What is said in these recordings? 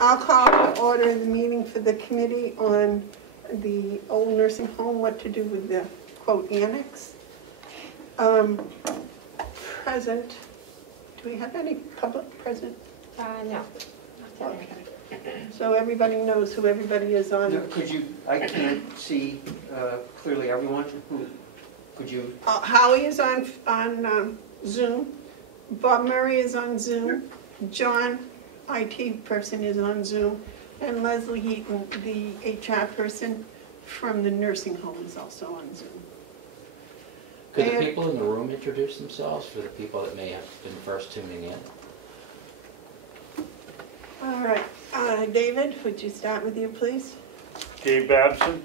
I'll call to order the meeting for the committee on the old nursing home, what to do with the, quote, annex. Present, do we have any public present? No. Okay. So everybody knows who everybody is on. No, could you, I can't see clearly everyone. Could you? Howie is on Zoom. Bob Murray is on Zoom. John, IT person, is on Zoom. And Leslie Heaton, the HR person from the nursing home, is also on Zoom. Could the people in the room introduce themselves for the people that may have been first tuning in? All right. David, would you start with you, please? Dave Babson.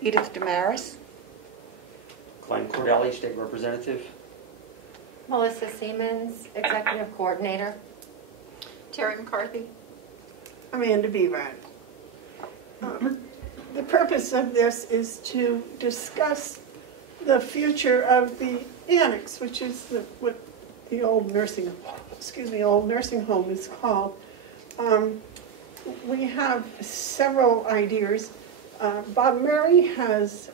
Edith Damaris. Glenn Cordelli, State Representative. Melissa Siemens, Executive Coordinator. Terry McCarthy. Amanda Beaver. The purpose of this is to discuss the future of the annex, which is what the old nursing home is called. We have several ideas. Bob Murray has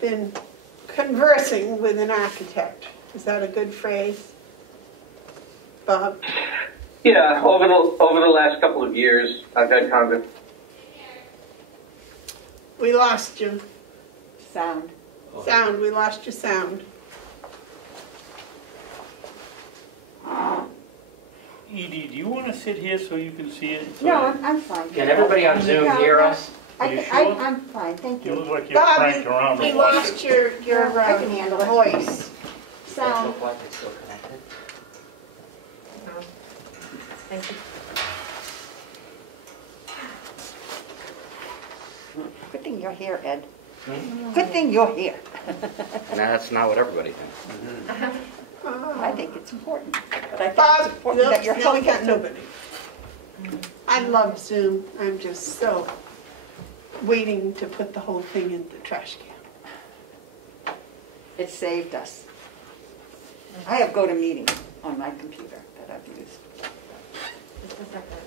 been conversing with an architect. Is that a good phrase, Bob? Yeah, over the last couple of years, I've had conversations. We lost you. Sound. Sound, we lost your sound. Edie, do you want to sit here so you can see it? No, I'm fine. Can everybody on Zoom hear us? I'm fine, thank You you. look like you're Bob, cranked around we a lot. lost your I can handle it. voice. Does that Sound. look like it's still connected? No. Thank you. Good thing you're here, Ed. Hmm? Good thing you're here. And that's not what everybody thinks. I think it's important. But I think Bob, it's important that you're no, we helpful got too. nobody. I love Zoom. I'm just so waiting to put the whole thing in the trash can. It saved us. I have GoToMeeting on my computer that I've used. Just a second.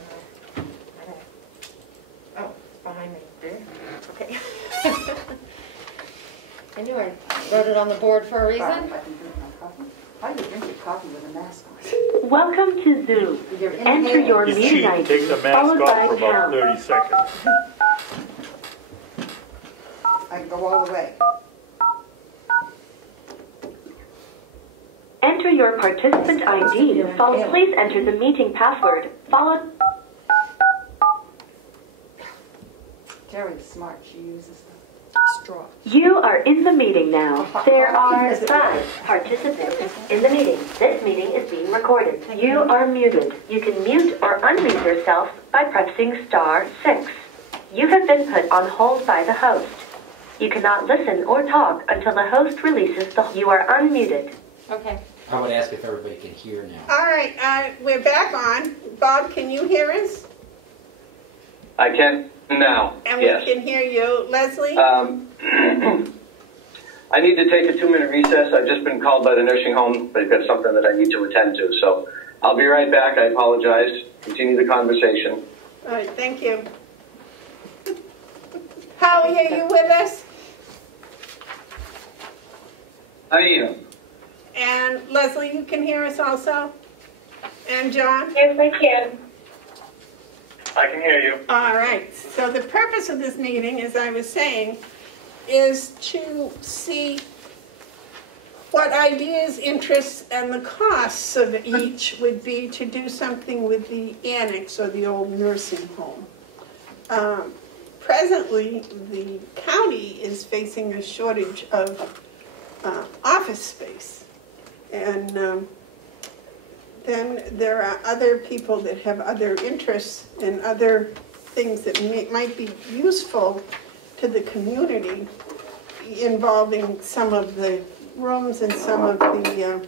Okay. Oh, it's behind me. Okay. I knew I wrote it on the board for a reason. If I can drink my coffee. How do you drink your coffee with a mask on? Welcome to Zoom. Enter your You meeting cheat, ID take the mask followed by off for about pound. 30 seconds. I can go all the way. Enter your participant ID. Please enter the meeting password followed. Terry's smart. She uses the straw. You are in the meeting now. There are 5 participants in the meeting. This meeting is being recorded. You are muted. You can mute or unmute yourself by pressing *6. You have been put on hold by the host. You cannot listen or talk until the host releases the... You are unmuted. Okay. I would ask if everybody can hear now. All right, we're back on. Bob, can you hear us? I can now. And yes. we can hear you. Leslie? I need to take a 2-minute recess. I've just been called by the nursing home. They've got something that I need to attend to. So I'll be right back. I apologize. Continue the conversation. All right, thank you. Howie, are you with us? I am. And Leslie, you can hear us also? And John? Yes, I can. I can hear you. All right, so the purpose of this meeting, as I was saying, is to see what ideas, interests, and the costs of each would be to do something with the annex or the old nursing home. Presently, the county is facing a shortage of office space. And then there are other people that have other interests and other things that might be useful to the community, involving some of the rooms and some of the,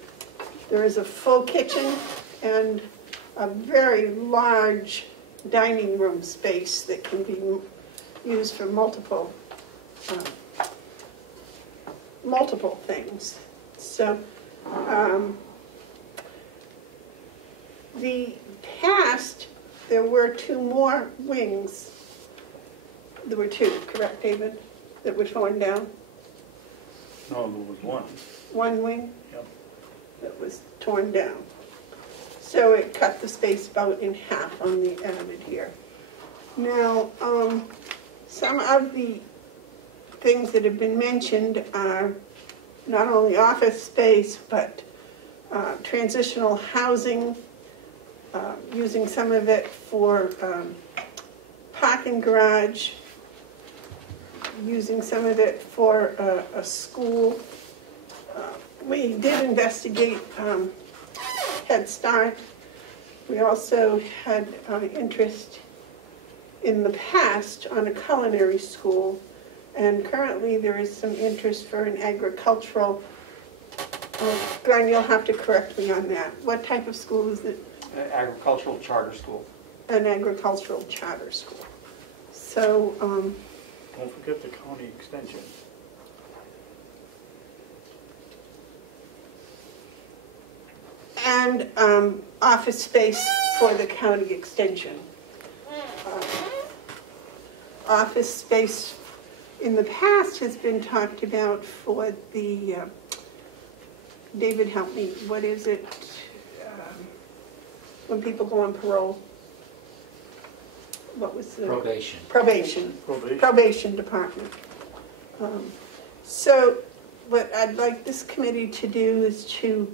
there is a full kitchen and a very large dining room space that can be used for multiple things. So the past, there were 2 more wings. There were 2, correct, David, that were torn down? No, there was one. 1 wing? Yep. That was torn down. So it cut the space about in half on the end here. Now, some of the things that have been mentioned are not only office space, but transitional housing, using some of it for parking garage, using some of it for a school. We did investigate Head Start. We also had interest in the past on a culinary school, and currently there is some interest for an agricultural. Glenn, you'll have to correct me on that. What type of school is it? Agricultural charter school. An agricultural charter school. So, Don't forget the county extension. and office space for the county extension. Office space in the past has been talked about for the, David, help me, what is it? When people go on parole? What was the? Probation. Probation department. So what I'd like this committee to do is to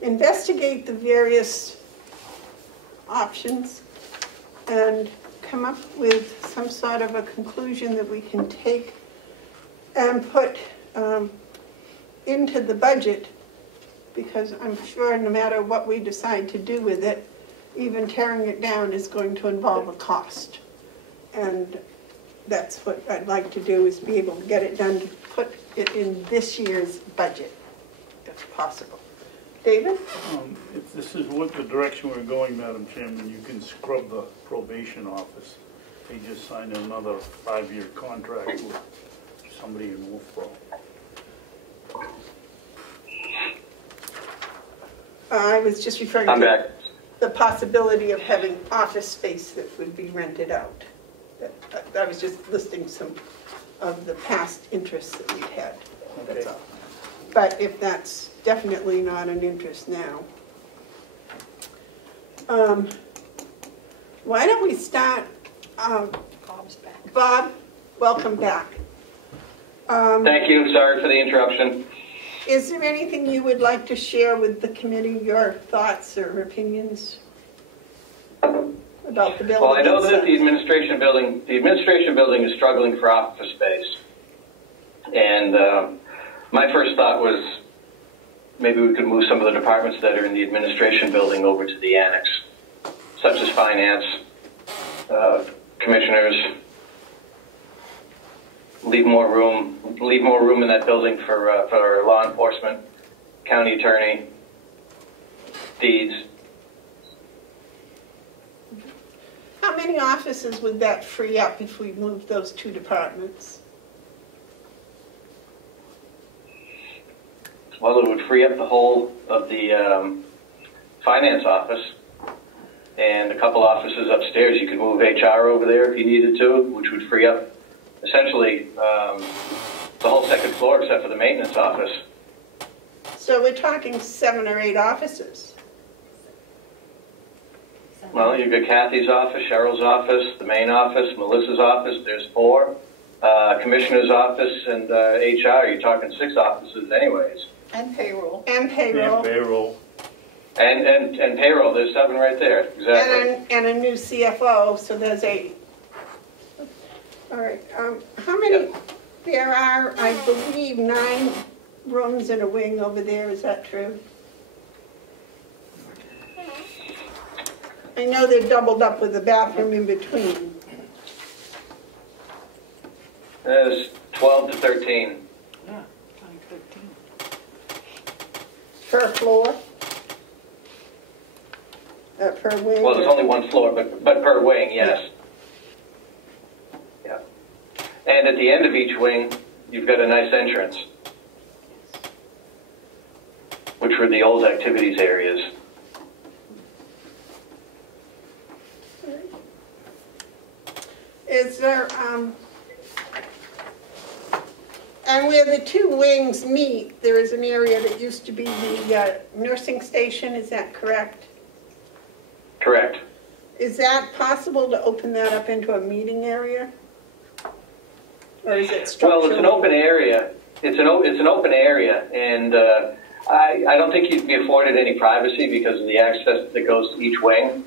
investigate the various options and come up with some sort of a conclusion that we can take and put into the budget, because I'm sure no matter what we decide to do with it, even tearing it down is going to involve a cost. And that's what I'd like to do, is be able to get it done, to put it in this year's budget, if possible. David? If this is what the direction we're going, Madam Chairman, you can scrub the probation office. They just signed another 5-year contract with somebody in Wolfboro. I was just referring I'm to back. the possibility of having office space that would be rented out. I was just listing some of the past interests that we've had, that's all. But if that's definitely not an interest now. Why don't we start, Bob's back. Bob, welcome back. Thank you. Sorry for the interruption. Is there anything you would like to share with the committee, your thoughts or opinions about the building? Well, I know that itself? the administration building is struggling for office space. And my first thought was maybe we could move some of the departments that are in the administration building over to the annex, such as finance, commissioners. Leave more room in that building for law enforcement, county attorney, deeds. How many offices would that free up if we moved those 2 departments? Well, it would free up the whole of the finance office and a couple offices upstairs. You could move HR over there if you needed to, which would free up essentially the whole 2nd floor except for the maintenance office. So we're talking 7 or 8 offices. Well, you've got Kathy's office, Cheryl's office, the main office, Melissa's office. There's 4. Commissioner's office and HR. You're talking 6 offices anyways. And payroll. And payroll. And payroll. And payroll. There's 7 right there. Exactly. And a new CFO, so there's 8. All right. How many? Yep. There are, I believe, 9 rooms in a wing over there. Is that true? I know they're doubled up with a bathroom in between. There's 12 to 13. Yeah, 13. Per floor? Per wing? Well, there's only 1 floor, but per wing, yes. Yeah. And at the end of each wing, you've got a nice entrance, which were the old activities areas. Is there, and where the two wings meet, there is an area that used to be the nursing station, is that correct? Correct. Is that possible to open that up into a meeting area? Or is it structural? Well, it's an open area. It's an open area, and I don't think you'd be afforded any privacy because of the access that goes to each wing.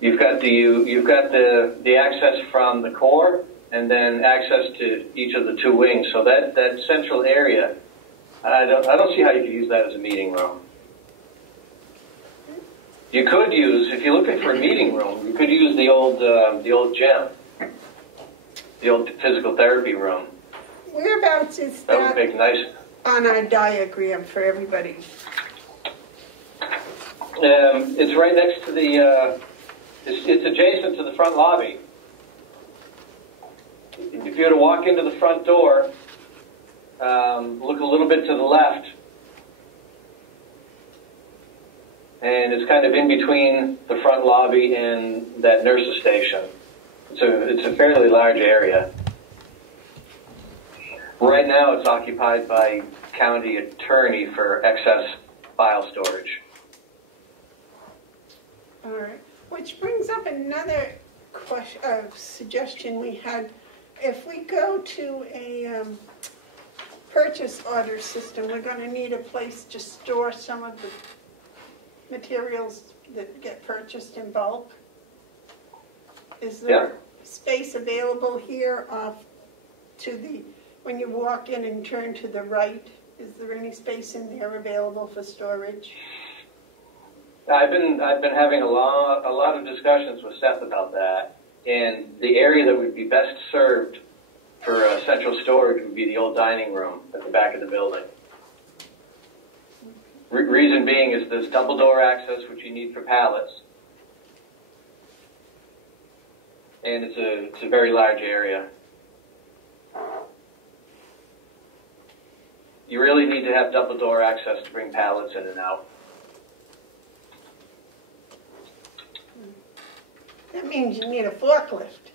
You've got the access from the core, and then access to each of the two wings. So that central area, I don't see how you could use that as a meeting room. You could use, if you're looking for a meeting room, you could use the old gym, the old physical therapy room. Whereabouts is That would make nice. on our diagram for everybody? It's right next to the. It's adjacent to the front lobby. If you were to walk into the front door, look a little bit to the left, and it's kind of in between the front lobby and that nurse's station. It's a fairly large area. Right now, it's occupied by county attorney for excess file storage. All right, which brings up another question, suggestion we had. If we go to a purchase order system, we're going to need a place to store some of the materials that get purchased in bulk. Is there space available here off to the, when you walk in and turn to the right, is there any space in there available for storage? I've been having a lot of discussions with Seth about that, and the area that would be best served for central storage would be the old dining room at the back of the building. Reason being is there's double door access, which you need for pallets, and it's a very large area. You really need to have double door access to bring pallets in and out. That means you need a forklift.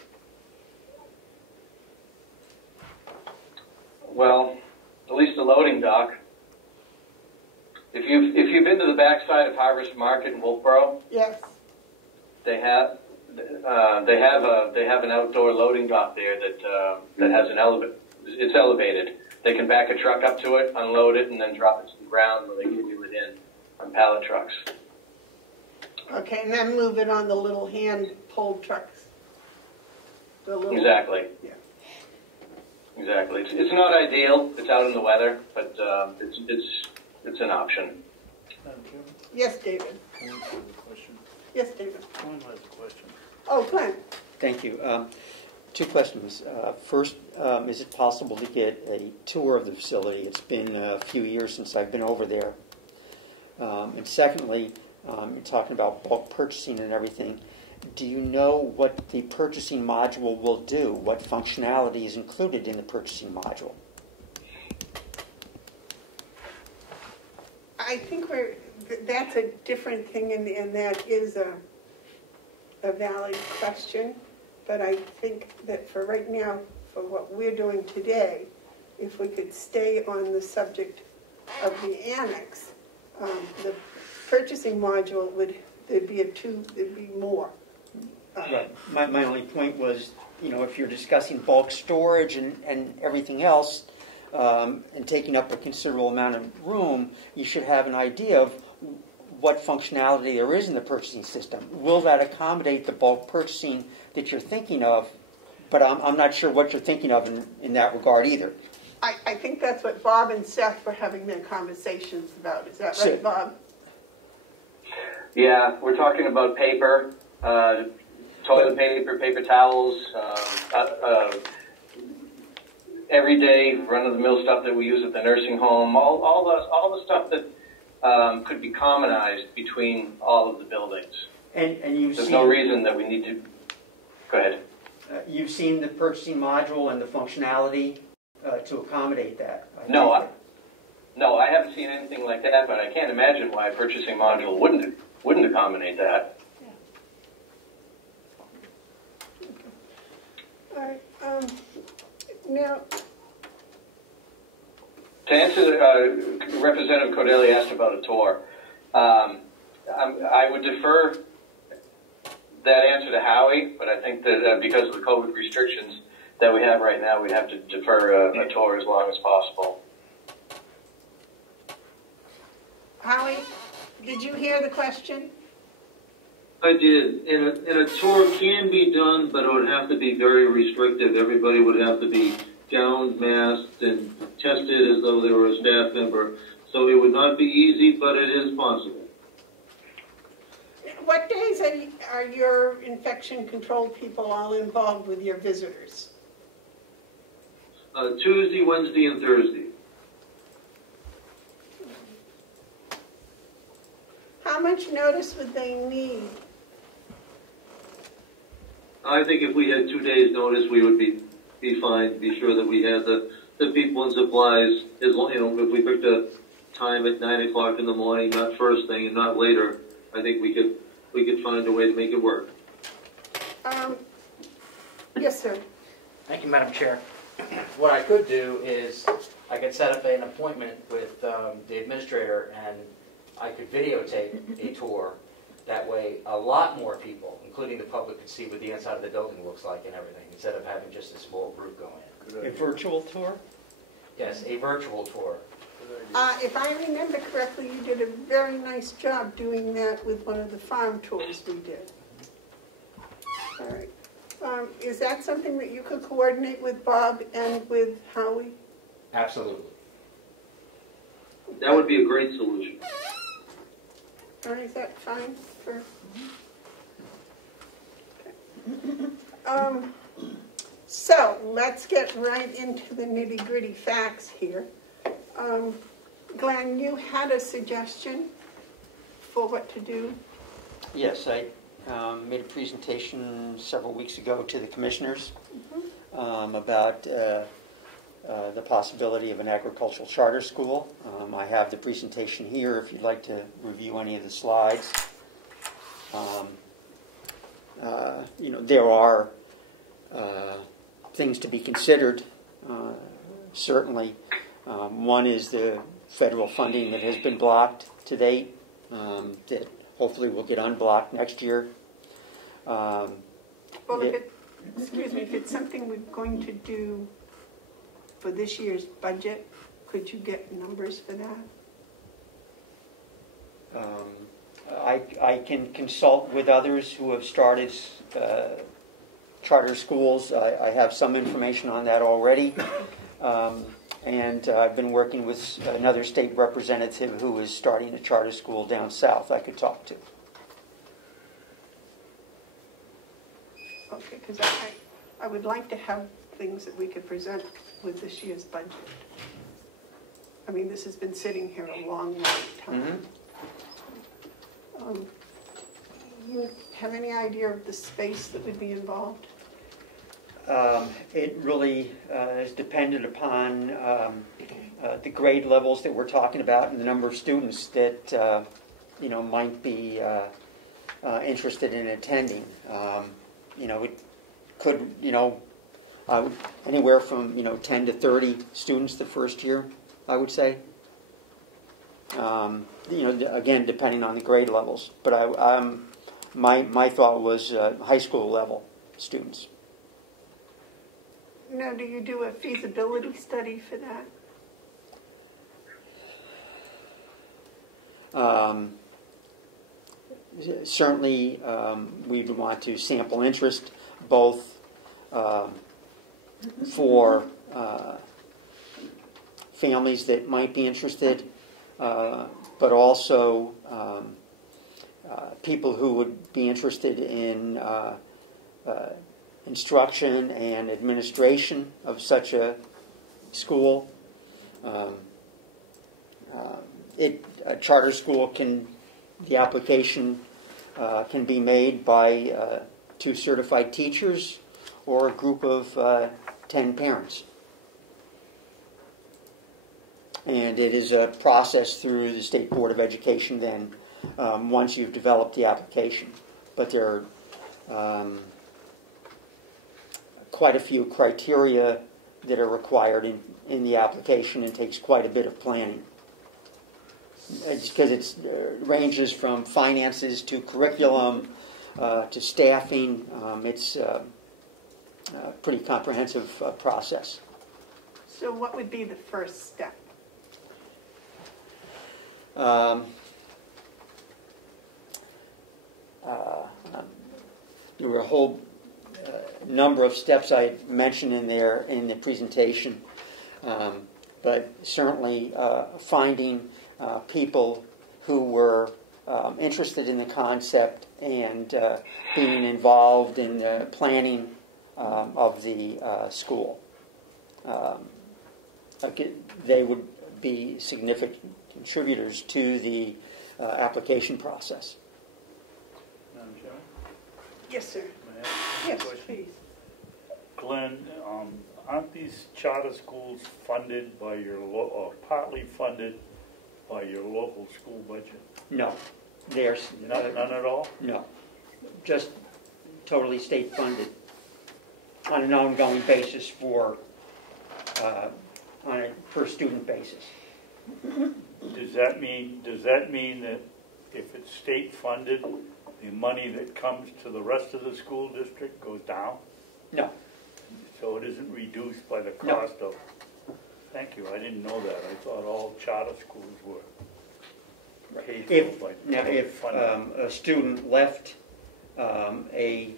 Well, at least a loading dock. If you've been to the backside of Harvest Market in Wolfboro, Yes. they have an outdoor loading dock there that has an it's elevated. They can back a truck up to it, unload it, and then drop it to the ground where they can do it in on pallet trucks. Okay, and then move it on the little hand-pulled trucks. The little, Exactly. Yeah. Exactly. It's not ideal. It's out in the weather, but it's an option. Madam Chairman, Yes, David. Glenn has a question. Yes, David. Glenn has a question. Oh, Glenn. Thank you. Two questions. First, is it possible to get a tour of the facility? It's been a few years since I've been over there. And secondly, you're talking about bulk purchasing and everything. Do you know what the purchasing module will do? What functionality is included in the purchasing module? I think that's a different thing, and that is a valid question. But I think that for right now, for what we're doing today, if we could stay on the subject of the annex, the purchasing module there'd be more. Right. My only point was, if you're discussing bulk storage and everything else, and taking up a considerable amount of room, you should have an idea of what functionality there is in the purchasing system. Will that accommodate the bulk purchasing that you're thinking of? But I'm not sure what you're thinking of in that regard either. I think that's what Bob and Seth were having their conversations about. Is that right, Sure. Bob? Yeah, we're talking about paper, toilet paper, paper towels, everyday run-of-the-mill stuff that we use at the nursing home. All the stuff that could be commonized between all of the buildings. And There's no reason that we need to. Go ahead. You've seen the purchasing module and the functionality to accommodate that. No, I haven't seen anything like that, but I can't imagine why a purchasing module wouldn't accommodate that. right, now, To answer, Representative Cordelli asked about a tour. I would defer that answer to Howie, but I think that because of the COVID restrictions that we have right now, we'd have to defer a tour as long as possible. Howie, did you hear the question? I did, and a tour can be done, but it would have to be very restrictive. Everybody would have to be gowned, masked, and tested as though they were a staff member. So it would not be easy, but it is possible. What days are your infection control people all involved with your visitors? Tuesday, Wednesday, and Thursday. How much notice would they need? I think if we had 2 days' notice, we would be fine. Be sure that we had the people and supplies. As long, if we picked a time at 9 o'clock in the morning, not first thing and not later, I think we could find a way to make it work. Yes, sir. Thank you, Madam Chair. What I could do is I could set up an appointment with the administrator, and I could videotape a tour. That way, a lot more people, including the public, could see what the inside of the building looks like and everything, instead of having just a small group go in. A virtual tour? Yes, a virtual tour. If I remember correctly, you did a very nice job doing that with one of the farm tours we did. All right. Is that something that you could coordinate with Bob and with Howie? Absolutely. That would be a great solution. All right, is that fine for? Okay. So let's get right into the nitty-gritty facts here. Glenn, you had a suggestion for what to do? Yes, I made a presentation several weeks ago to the commissioners about the possibility of an agricultural charter school. I have the presentation here if you'd like to review any of the slides. There are things to be considered, certainly. One is the federal funding that has been blocked to date, that hopefully will get unblocked next year. Well, if it's something we're going to do for this year's budget, could you get numbers for that? I can consult with others who have started charter schools. I have some information on that already. And I've been working with another state representative who is starting a charter school down south I could talk to. Okay, because I would like to have things that we could present with this year's budget. I mean, this has been sitting here a long, long time. You have any idea of the space that would be involved? It really is dependent upon the grade levels that we're talking about and the number of students that might be interested in attending. It could anywhere from 10 to 30 students the first year, I would say. Again, depending on the grade levels. But my thought was high school level students. Now, do you do a feasibility study for that? Certainly, we would want to sample interest both for families that might be interested, but also people who would be interested in instruction and administration of such a school. A charter school the application can be made by 2 certified teachers or a group of 10 parents. And it is a process through the State Board of Education then, once you've developed the application. But there are quite a few criteria that are required in the application and takes quite a bit of planning. It's because it ranges from finances to curriculum to staffing. It's a pretty comprehensive process. So what would be the first step? There were a whole number of steps I mentioned in there in the presentation, but certainly finding people who were interested in the concept and being involved in the planning of the school. They would be significant contributors to the application process. Madam Chairman? Yes, sir. May I ask Yes, a question? please. Glenn, aren't these charter schools funded by your, or partly funded by your local school budget? No, there's None at all? no, just totally state funded on an ongoing basis for on a per student basis. Does that mean that if it's state funded, the money that comes to the rest of the school district goes down? No, So it isn't reduced by the No. cost of? Thank you, I didn't know that. I thought all charter schools were paid if for by now if funding. a student left a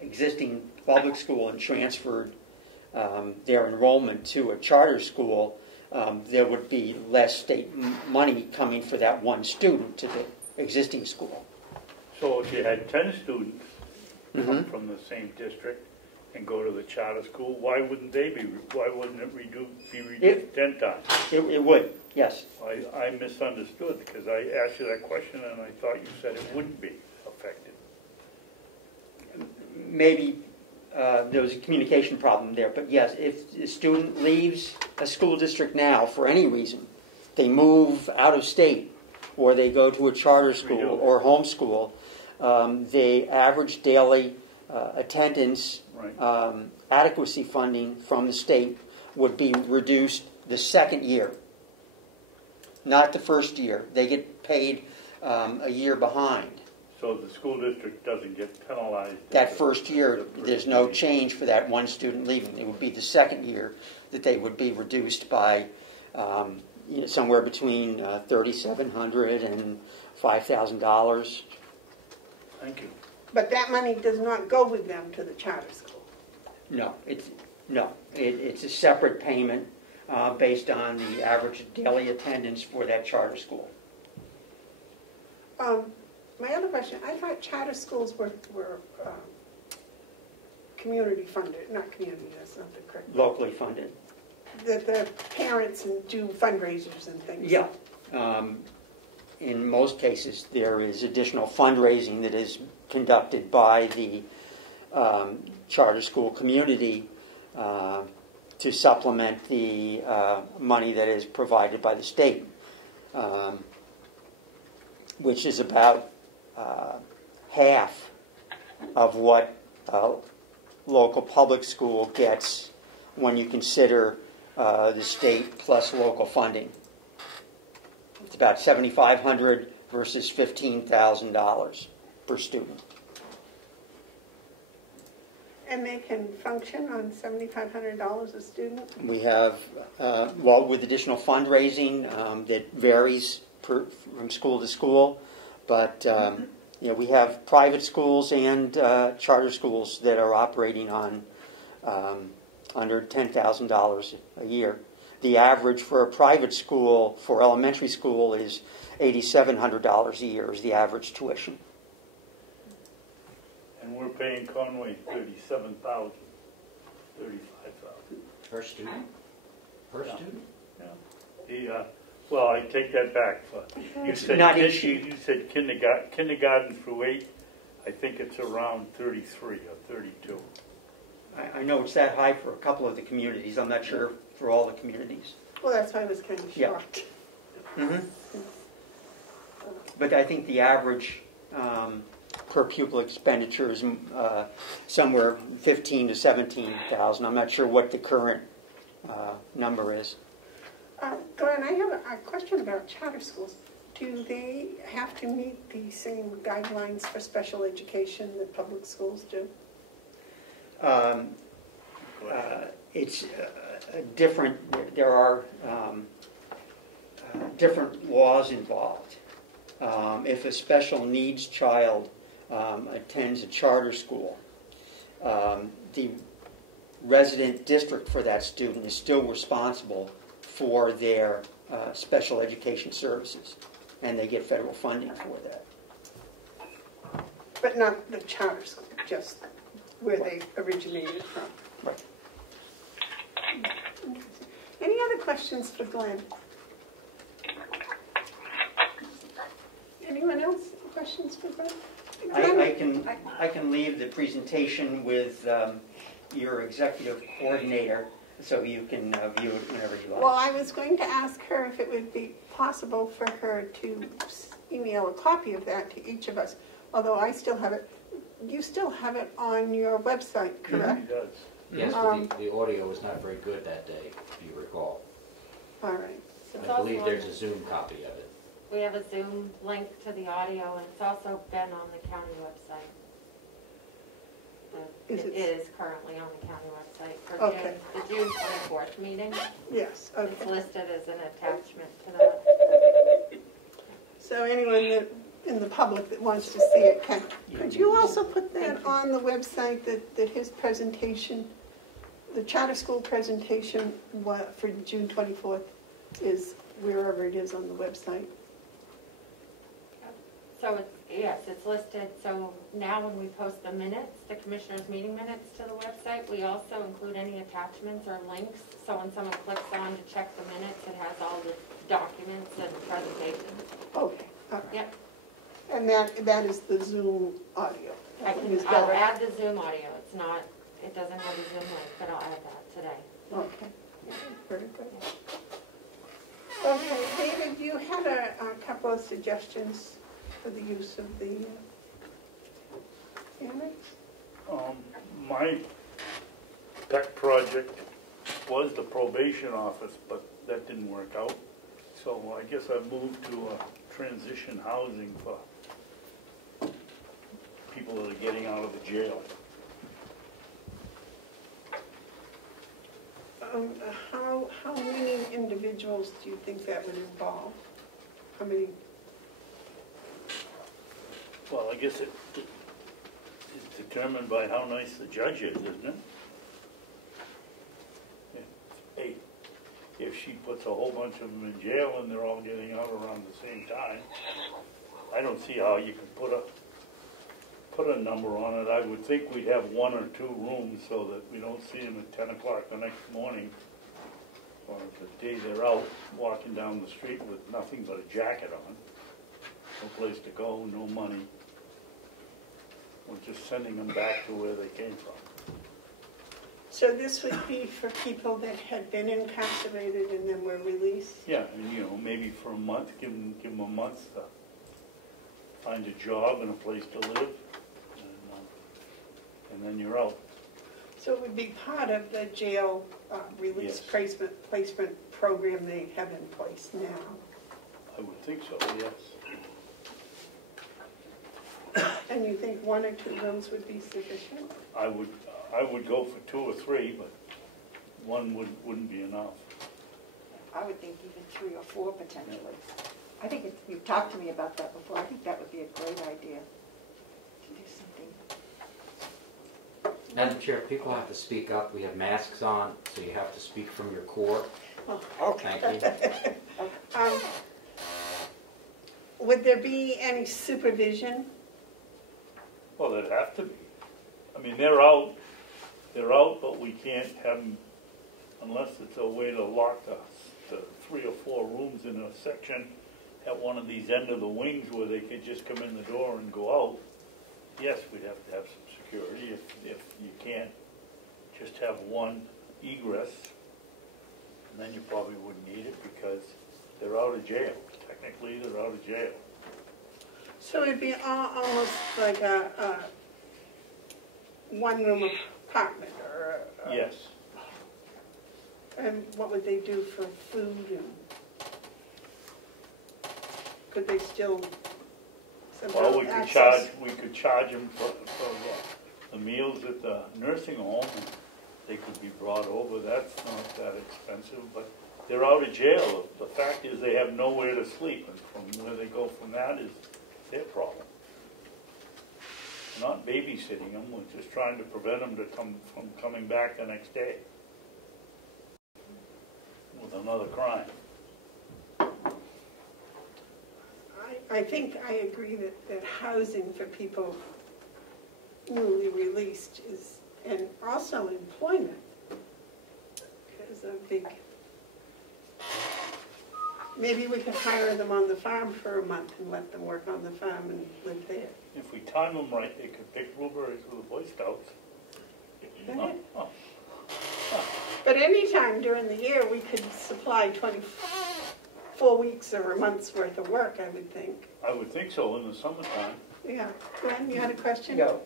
existing public school and transferred their enrollment to a charter school, there would be less state money coming for that one student to the existing school. So if you had 10 students come Mhm. from the same district and go to the charter school, why wouldn't it be reduced 10 times? It would, yes. I misunderstood because I asked you that question and I thought you said it wouldn't be affected. Maybe there was a communication problem there, but yes, if a student leaves a school district now for any reason, they move out of state or they go to a charter school or homeschool, the average daily attendance adequacy funding from the state would be reduced the second year, not the first year. They get paid a year behind. So the school district doesn't get penalized? That first year, there's no change for that one student leaving. It would be the second year that they would be reduced by somewhere between $3,700 and $5,000. Thank you. But that money does not go with them to the charter school. No, it's a separate payment based on the average daily attendance for that charter school. My other question, I thought charter schools were community funded, not community, that's not the correct. Locally funded. That the parents do fundraisers and things. Yeah. In most cases, there is additional fundraising that is conducted by the charter school community to supplement the money that is provided by the state, which is about half of what local public school gets when you consider the state plus local funding. It's about $7,500 versus $15,000 per student. And they can function on $7,500 a student? We have, with additional fundraising that varies from school to school, but we have private schools and charter schools that are operating on under $10,000 a year. The average for a private school for elementary school is $8,700 a year is the average tuition. And we're paying Conway $37,000, $35,000. Per student? Per Yeah. student? Yeah. Well, I take that back. You said Not each year. you said kindergarten through 8. I think it's around 33 or 32. I know it's that high for a couple of the communities. I'm not sure for all the communities. Well, that's why I was kind of Yeah. shocked. Mm-hmm. But I think the average per pupil expenditures, somewhere 15 to 17,000. I'm not sure what the current number is. Glenn, I have a question about charter schools. Do they have to meet the same guidelines for special education that public schools do? It's different. There are different laws involved. If a special needs child attends a charter school, the resident district for that student is still responsible for their special education services, and they get federal funding for that. But not the charter school, just where they originated from. Right. Any other questions for Glenn? Anyone else? Questions for Glenn? I can leave the presentation with your executive coordinator so you can view it whenever you like. Well, I was going to ask her if it would be possible for her to email a copy of that to each of us, although I still have it. You still have it on your website, correct? He does. Yes, but the audio was not very good that day, if you recall. All right. I believe there's a Zoom copy of it. We have a Zoom link to the audio, and it's also been on the county website. It is currently on the county website for Okay. the June 24th meeting. Yes, okay. It's listed as an attachment to that. So anyone that, in the public that wants to see it can. Could you also put that on the website, that his presentation, the charter school presentation for June 24th is wherever it is on the website? So it's listed. So now when we post the minutes, the commissioners' meeting minutes to the website, we also include any attachments or links. So when someone clicks on to check the minutes, it has all the documents and presentations. Okay, all right. Yep. And that is the Zoom audio? I'll add the Zoom audio. It's not, it doesn't have a Zoom link, but I'll add that today. Okay, very good. Okay, David, you had a couple of suggestions for the use of the annex? My pet project was the probation office, but that didn't work out. So I guess I moved to transition housing for people that are getting out of the jail. How many individuals do you think that would involve? How many? Well, I guess it's determined by how nice the judge is, isn't it? Hey, if she puts a whole bunch of them in jail and they're all getting out around the same time, I don't see how you can put a number on it. I would think we'd have 1 or 2 rooms so that we don't see them at 10 o'clock the next morning, or the day they're out walking down the street with nothing but a jacket on, no place to go, no money. We're just sending them back to where they came from. So this would be for people that had been incarcerated and then were released? Yeah, and maybe for a month, give them a month to find a job and a place to live, and then you're out. So it would be part of the jail release Yes. placement program they have in place now? I would think so, yes. And you think 1 or 2 rooms would be sufficient? I would go for 2 or 3, but 1 wouldn't be enough. I would think even 3 or 4 potentially. I think you've talked to me about that before. I think that would be a great idea to do something. Madam Chair, people have to speak up. We have masks on, so you have to speak from your core. Oh, okay. Thank you. Would there be any supervision? Well, there'd have to be. I mean, they're out, but we can't have them, unless it's a way to lock the 3 or 4 rooms in a section at one of these end of the wings where they could just come in the door and go out. Yes, we'd have to have some security. If you can't just have 1 egress, then you probably wouldn't need it because they're out of jail. Technically, they're out of jail. So it'd be almost like a one-room apartment, or Yes. and what would they do for food? And could they still somehow Well, we access? could charge them for the meals at the nursing home. They could be brought over. That's not that expensive, but they're out of jail. The fact is they have nowhere to sleep, and from where they go from that is their problem. We're not babysitting them, we're just trying to prevent them from coming back the next day with another crime. I think I agree that housing for people newly released is, and also employment is a big, maybe we could hire them on the farm for a month and let them work on the farm and live there. If we time them right, they could pick blueberries with the Boy Scouts. But any time during the year, we could supply 24 weeks or a month's worth of work, I would think. I would think so in the summertime. Yeah. Glenn, you had a question? Yeah,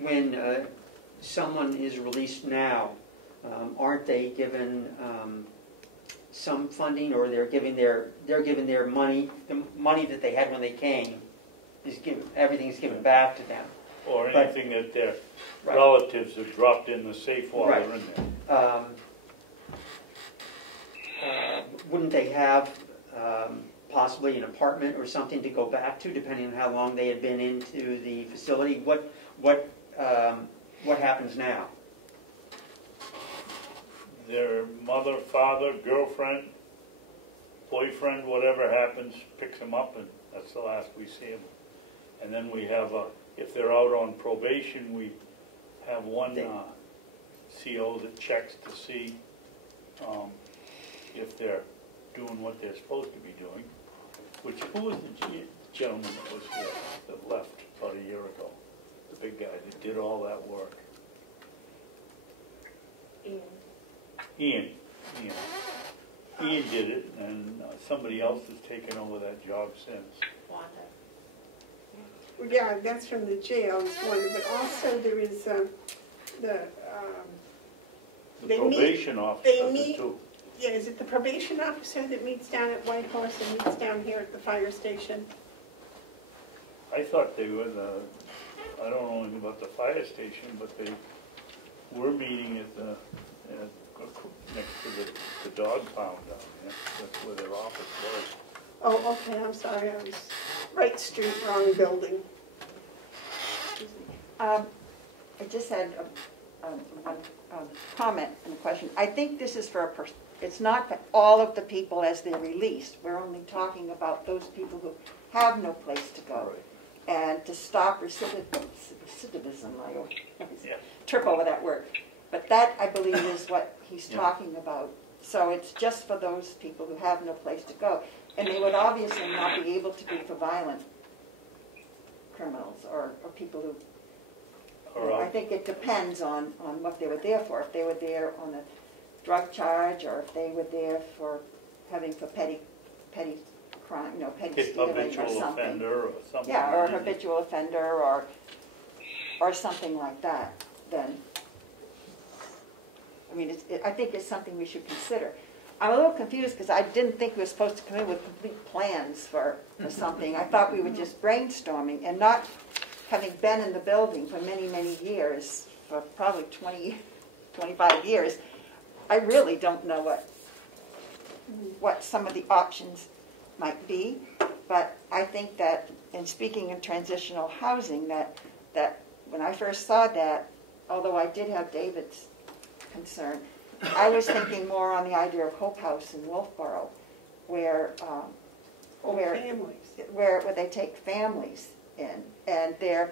when someone is released now, aren't they given some funding, or they're giving their money, the money that they had when they came, everything's given back to them? Or anything that their Right. relatives have dropped in the safe while Right. they're in there. Wouldn't they have possibly an apartment or something to go back to, depending on how long they had been into the facility? What happens now? Their mother, father, girlfriend, boyfriend, whatever happens, picks them up, and that's the last we see them. And then we have, if they're out on probation, we have one CO that checks to see if they're doing what they're supposed to be doing. Who was the gentleman that was here, that left about a year ago? The big guy that did all that work. Ian did it, and somebody else has taken over that job since. Wanda. Yeah, that's from the jail, is one, but also there is The They probation they officer does meet- it too. yeah, is it the probation officer that meets down at White Horse and meets down here at the fire station? I thought they were I don't know anything about the fire station, but they were meeting next to the dog pound down there. That's where their office was. Oh, okay, I'm sorry, I was right street, wrong building. I just had a comment and a question. I think this is for it's not for all of the people as they're released. We're only talking about those people who have no place to go. Right. And to stop recidivism, I always Yeah. trip over that word. But that, I believe, is what he's talking about. So it's just for those people who have no place to go. And they would obviously not be able to be for violent criminals or people who, I think it depends on what they were there for. If they were there on a drug charge, or if they were there for having for petty crime, petty stealing or Habitual something. offender or something. Yeah, or a habitual offender or something like that, then, I mean, I think it's something we should consider. I'm a little confused because I didn't think we were supposed to come in with complete plans for something. I thought we were just brainstorming, and not having been in the building for many, many years, for probably 25 years, I really don't know what some of the options might be. But I think that in speaking in transitional housing, that when I first saw that, although I did have David's concern, I was thinking more on the idea of Hope House in Wolfboro, where they take families in, and they're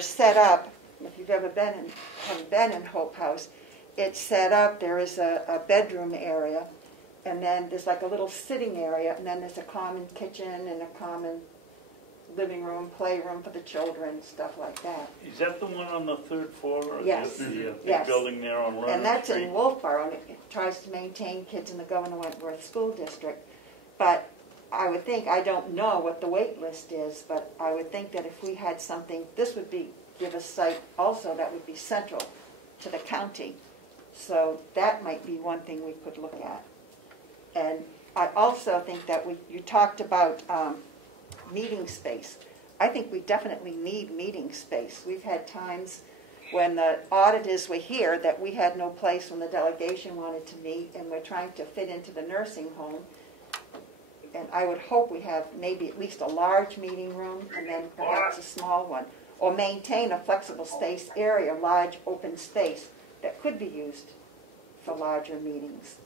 set up. If you've ever been in Hope House, it's set up. There is a bedroom area, and then there's like a little sitting area, and then there's a common kitchen and a common living room, playroom for the children, stuff like that. Is that the one on the third floor? Or Yes. The Yes. big building there on Lerner And that's Street? in Wolfboro, and it tries to maintain kids in the Governor Wentworth School District. But I would think, I don't know what the wait list is, but I would think that if we had something, this would give a site also that would be central to the county. So that might be one thing we could look at. And I also think that you talked about meeting space. I think we definitely need meeting space. We've had times when the auditors were here that we had no place when the delegation wanted to meet, and we're trying to fit into the nursing home. And I would hope we have maybe at least a large meeting room and then perhaps a small one. Or maintain a flexible space area, large open space that could be used for larger meetings.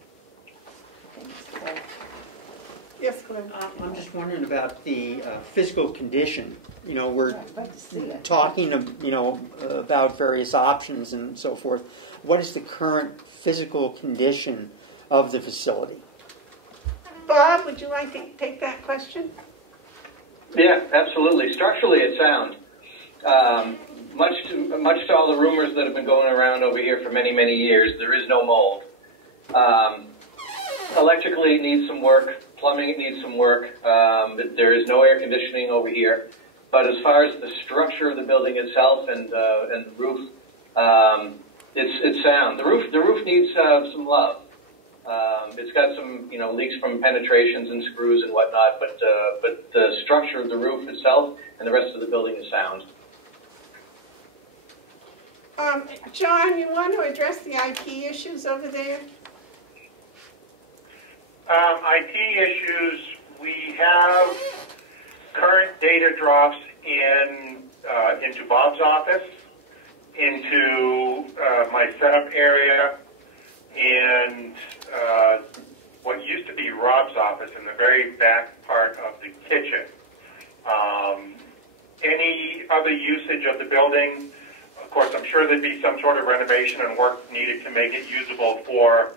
Yes, Glenn. I'm just wondering about the physical condition. You know, we're talking, about various options and so forth. What is the current physical condition of the facility? Bob, would you like to take that question? Yeah, absolutely. Structurally, it's sound. Much to all the rumors that have been going around over here for many, many years, there is no mold. Electrically, it needs some work. Plumbing, it needs some work. There is no air conditioning over here. But as far as the structure of the building itself and the roof, it's sound. The roof needs some love. It's got some, leaks from penetrations and screws and whatnot, but the structure of the roof itself and the rest of the building is sound. John, you want to address the IT issues over there? IT issues, we have current data drops into Bob's office, into my setup area, and what used to be Rob's office in the very back part of the kitchen. Any other usage of the building, of course, I'm sure there'd be some sort of renovation and work needed to make it usable for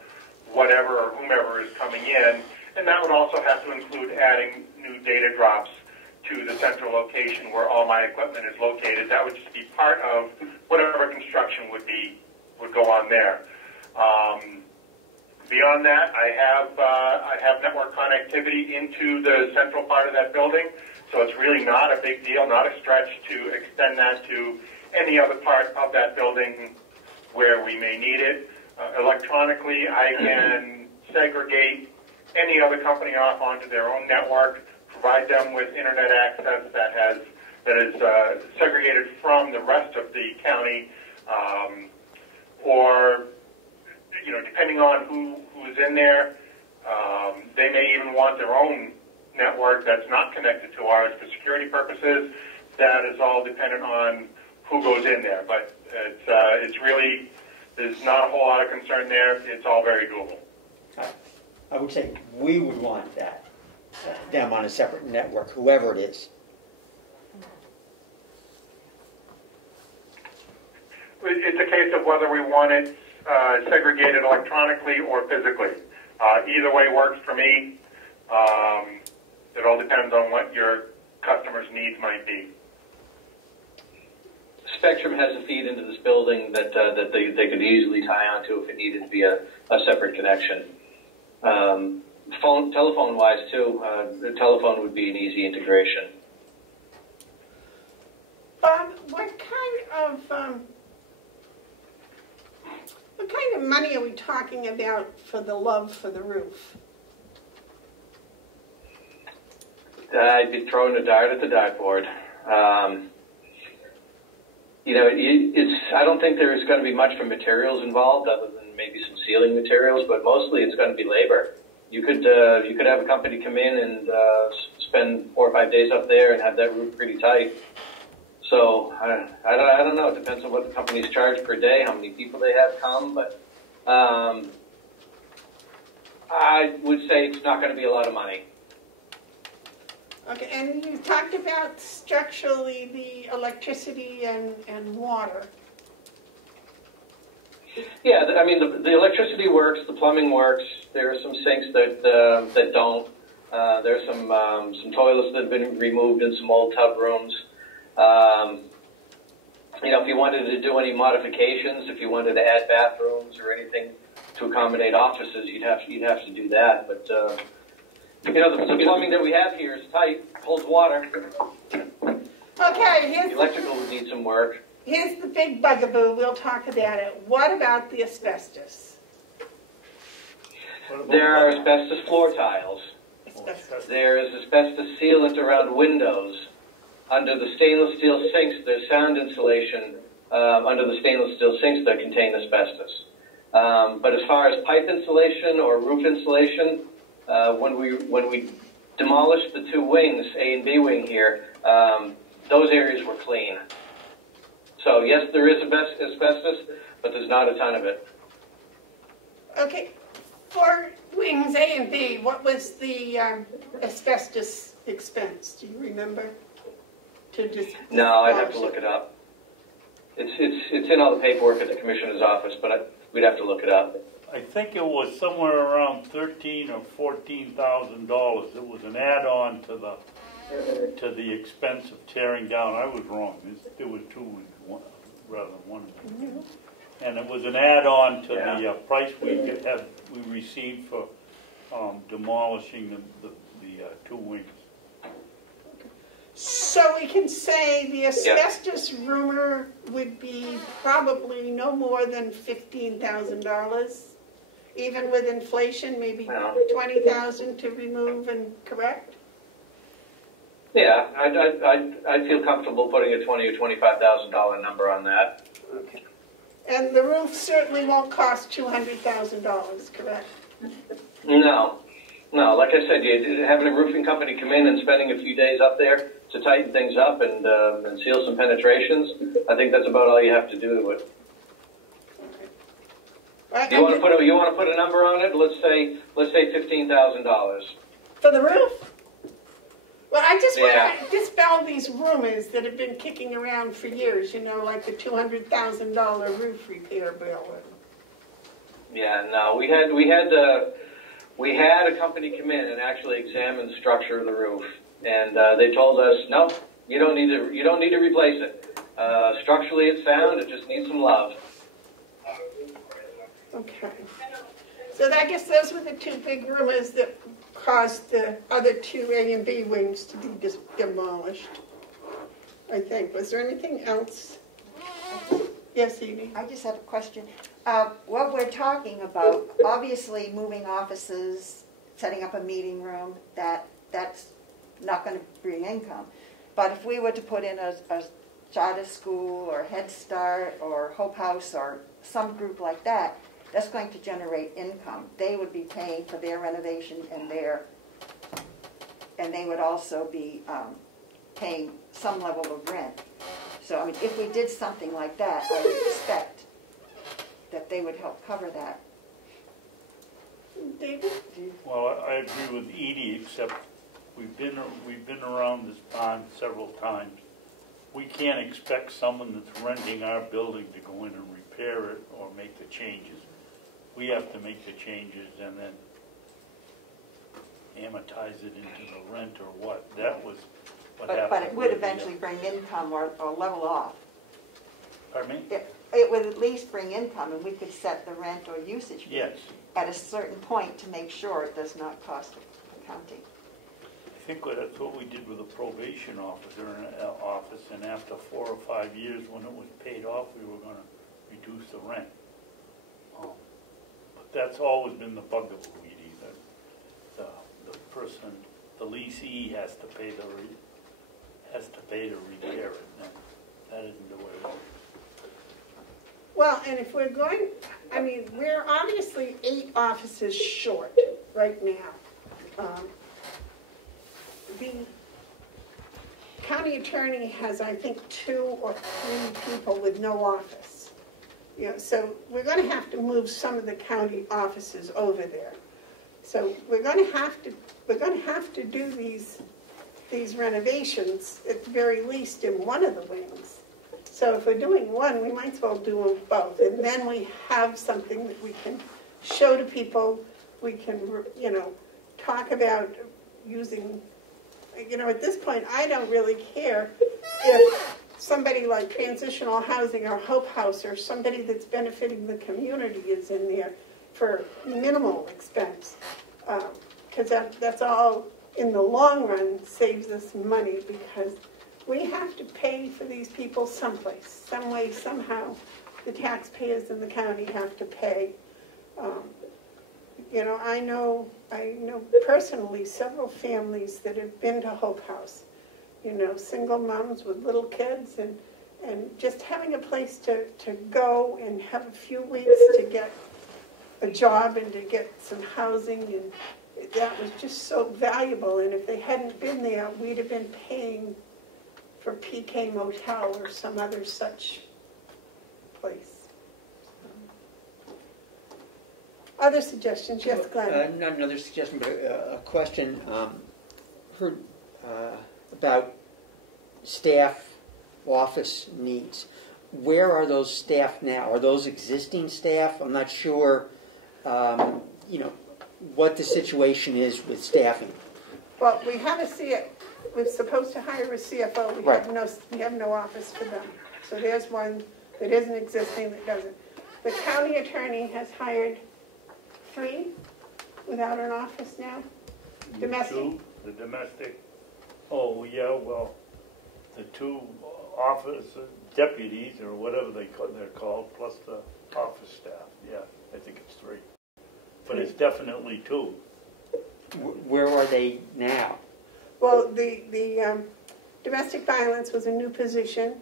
whatever or whomever is coming in, and that would also have to include adding new data drops to the central location where all my equipment is located. That would just be part of whatever construction would go on there. Beyond that, I have network connectivity into the central part of that building, so it's really not a big deal, not a stretch to extend that to any other part of that building where we may need it. Electronically, I can segregate any other company off onto their own network, provide them with internet access that is segregated from the rest of the county, or depending on who's in there, they may even want their own network that's not connected to ours for security purposes. That is all dependent on who goes in there, but it's really, there's not a whole lot of concern there. It's all very doable. I would say we would want that, them on a separate network, whoever it is. It's a case of whether we want it segregated electronically or physically. Either way works for me. It all depends on what your customer's needs might be. Spectrum has a feed into this building that they could easily tie onto if it needed to be a separate connection. Telephone-wise too, the telephone would be an easy integration. Bob, what kind of money are we talking about for the love for the roof? I'd be throwing a dart at the dartboard. I don't think there's going to be much for materials involved other than maybe some ceiling materials, but mostly it's going to be labor. You could have a company come in and spend 4 or 5 days up there and have that roof pretty tight. So I don't know. It depends on what the companies charge per day, how many people they have come, but I would say it's not going to be a lot of money. Okay, and you talked about structurally the electricity and water. Yeah, the electricity works, the plumbing works. There are some sinks that don't. There's some toilets that have been removed in some old tub rooms. If you wanted to do any modifications, if you wanted to add bathrooms or anything to accommodate offices, you'd have to do that. But You know, the plumbing that we have here is tight, holds water. Okay, The electrical would need some work. here's the big bugaboo. We'll talk about it. What about the asbestos? There are asbestos floor tiles. Asbestos. There is asbestos sealant around windows. Under the stainless steel sinks, there's sound insulation under the stainless steel sinks that contain asbestos. But as far as pipe insulation or roof insulation, when we demolished the two wings, A and B wing here, those areas were clean. So yes, there is asbestos, but there's not a ton of it. Okay, for wings A and B, what was the asbestos expense? Do you remember? No, I'd have to look it up. It's in all the paperwork at the commissioner's office, but we'd have to look it up. I think it was somewhere around $13,000 or $14,000. It was an add-on to the expense of tearing down. I was wrong. There were two, rather than one. And it was an add-on to the price we received for demolishing the two wings. So we can say the asbestos rumor would be probably no more than $15,000, even with inflation, maybe $20,000 to remove and correct. Yeah, I'd feel comfortable putting a $20,000 or $25,000 number on that. Okay. And the roof certainly won't cost $200,000, correct? No. Like I said, having a roofing company come in and spending a few days up there to tighten things up and seal some penetrations, I think that's about all you have to do to it. Okay. You want to put a number on it? Let's say $15,000 for the roof. Well, I just want to dispel these rumors that have been kicking around for years. You know, like the $200,000 roof repair bill. Yeah, no, we had a company come in and actually examine the structure of the roof, and they told us, no, you don't need to replace it. Structurally, it's sound. It just needs some love. Okay. So I guess those were the two big rumors that caused the other two A and B wings to be demolished, I think. Was there anything else? Yes, Edie? I just have a question. What we're talking about, obviously moving offices, setting up a meeting room, that's not going to bring income. But if we were to put in a charter school or Head Start or Hope House or some group like that, that's going to generate income. They would be paying for their renovation and they would also be paying some level of rent. So, I mean, if we did something like that, I would expect that they would help cover that. David? Well, I agree with Edie, except we've been around this pond several times. We can't expect someone that's renting our building to go in and repair it or make the changes. We have to make the changes and then amortize it into the rent or what. That was what happened. But it would eventually bring income or level off. Pardon me? It would at least bring income, and we could set the rent or usage Yes. at a certain point to make sure it does not cost the county. I think that's what we did with the probation officer and after 4 or 5 years, when it was paid off, we were going to reduce the rent. But that's always been the bugaboo, Edie, that the person, the leasee, has to pay to repair it. And that isn't the way it works. Well, and if we're going, I mean, we're obviously 8 offices short right now. The county attorney has, I think, 2 or 3 people with no office. You know, so we're going to have to move some of the county offices over there. So we're going to have to do these renovations at the very least in one of the wings. So if we're doing one, we might as well do them both, and then we have something that we can show to people. We can, you know, talk about using. You know, at this point, I don't really care if somebody like Transitional Housing or Hope House or somebody that's benefiting the community is in there for minimal expense. because that's all, in the long run, saves us money, because we have to pay for these people someplace, some way, somehow. The taxpayers in the county have to pay. You know, I know personally several families that have been to Hope House. You know, single moms with little kids, and just having a place to go and have a few weeks to get a job and to get some housing, and that was just so valuable. And if they hadn't been there, we'd have been paying for PK Motel or some other such place. Other suggestions? Yes, Glenn. Not another suggestion, but a question. Heard about staff office needs. Where are those staff now? Are those existing staff? I'm not sure, you know, what the situation is with staffing. Well, we have we're supposed to hire a CFO. We have no office for them. So there's one that isn't existing that doesn't. The county attorney has hired 3 without an office now. Domestic. 2, the domestic. Oh, yeah, well, the 2 office deputies, or whatever they're called, plus the office staff. Yeah, I think it's 3. But it's definitely 2. Where are they now? Well, the domestic violence was a new position.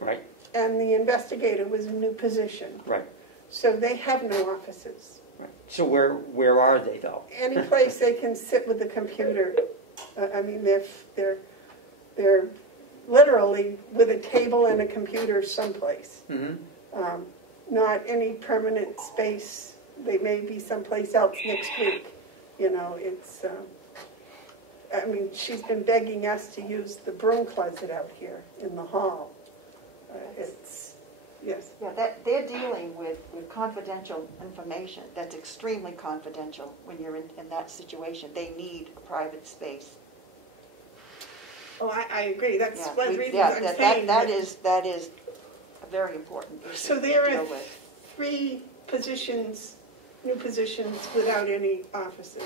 Right. And the investigator was a new position. Right. So they have no offices. Right. So where are they, though? Any place they can sit with the computer. I mean, they're literally with a table and a computer someplace. Mm-hmm. Not any permanent space. They may be someplace else next week. You know, it's. I mean, she's been begging us to use the broom closet out here in the hall. Yes. Yeah, they're dealing with confidential information. That's extremely confidential when you're in that situation. They need a private space. Oh, I agree. That's one of the reasons I'm saying that is a very important issue. So there to deal are with. 3 positions, new positions, without any offices.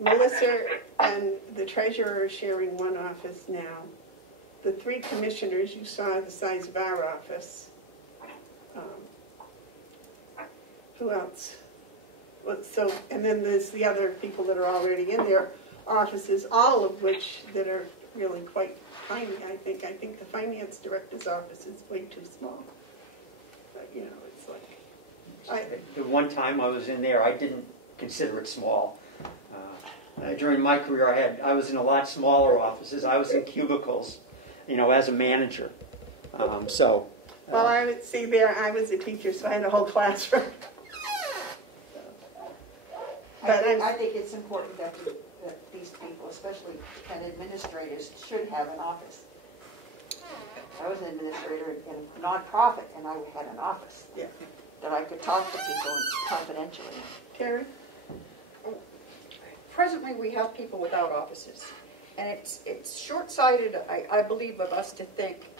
Melissa and the treasurer are sharing one office now. The 3 commissioners, you saw the size of our office. Who else? Well, so, and then there's the other people that are already in their offices, all of which that are really quite tiny, I think. I think the finance director's office is way too small. But, you know, it's like... The one time I was in there, I didn't consider it small. During my career, I was in a lot smaller offices. I was in cubicles, you know, as a manager. Well, I would see there, I was a teacher, so I had a whole classroom. I think it's important that these people, especially administrators, should have an office. I was an administrator in a nonprofit, and I had an office that I could talk to people confidentially. Terry? Presently, we have people without offices, and it's short-sighted, I believe, of us to think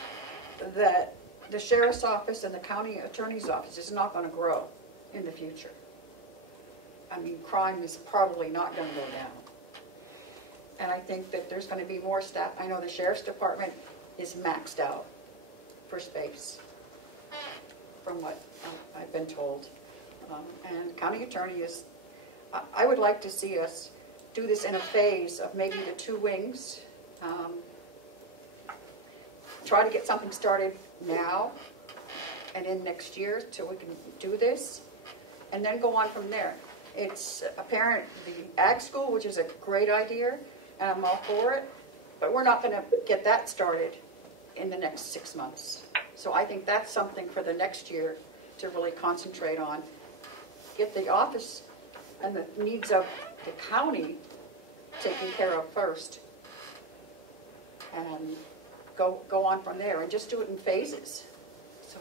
that the sheriff's office and the county attorney's office is not going to grow in the future. I mean, crime is probably not going to go down. And I think that there's going to be more staff. I know the sheriff's department is maxed out for space, from what I've been told. And the county attorney is, I would like to see us do this in a phase of maybe the 2 wings. Try to get something started now and in next year so we can do this, and then go on from there. It's apparent the ag school, which is a great idea, and I'm all for it, but we're not going to get that started in the next 6 months. So I think that's something for the next year to really concentrate on. Get the office and the needs of the county taken care of first, and go on from there, and just do it in phases. So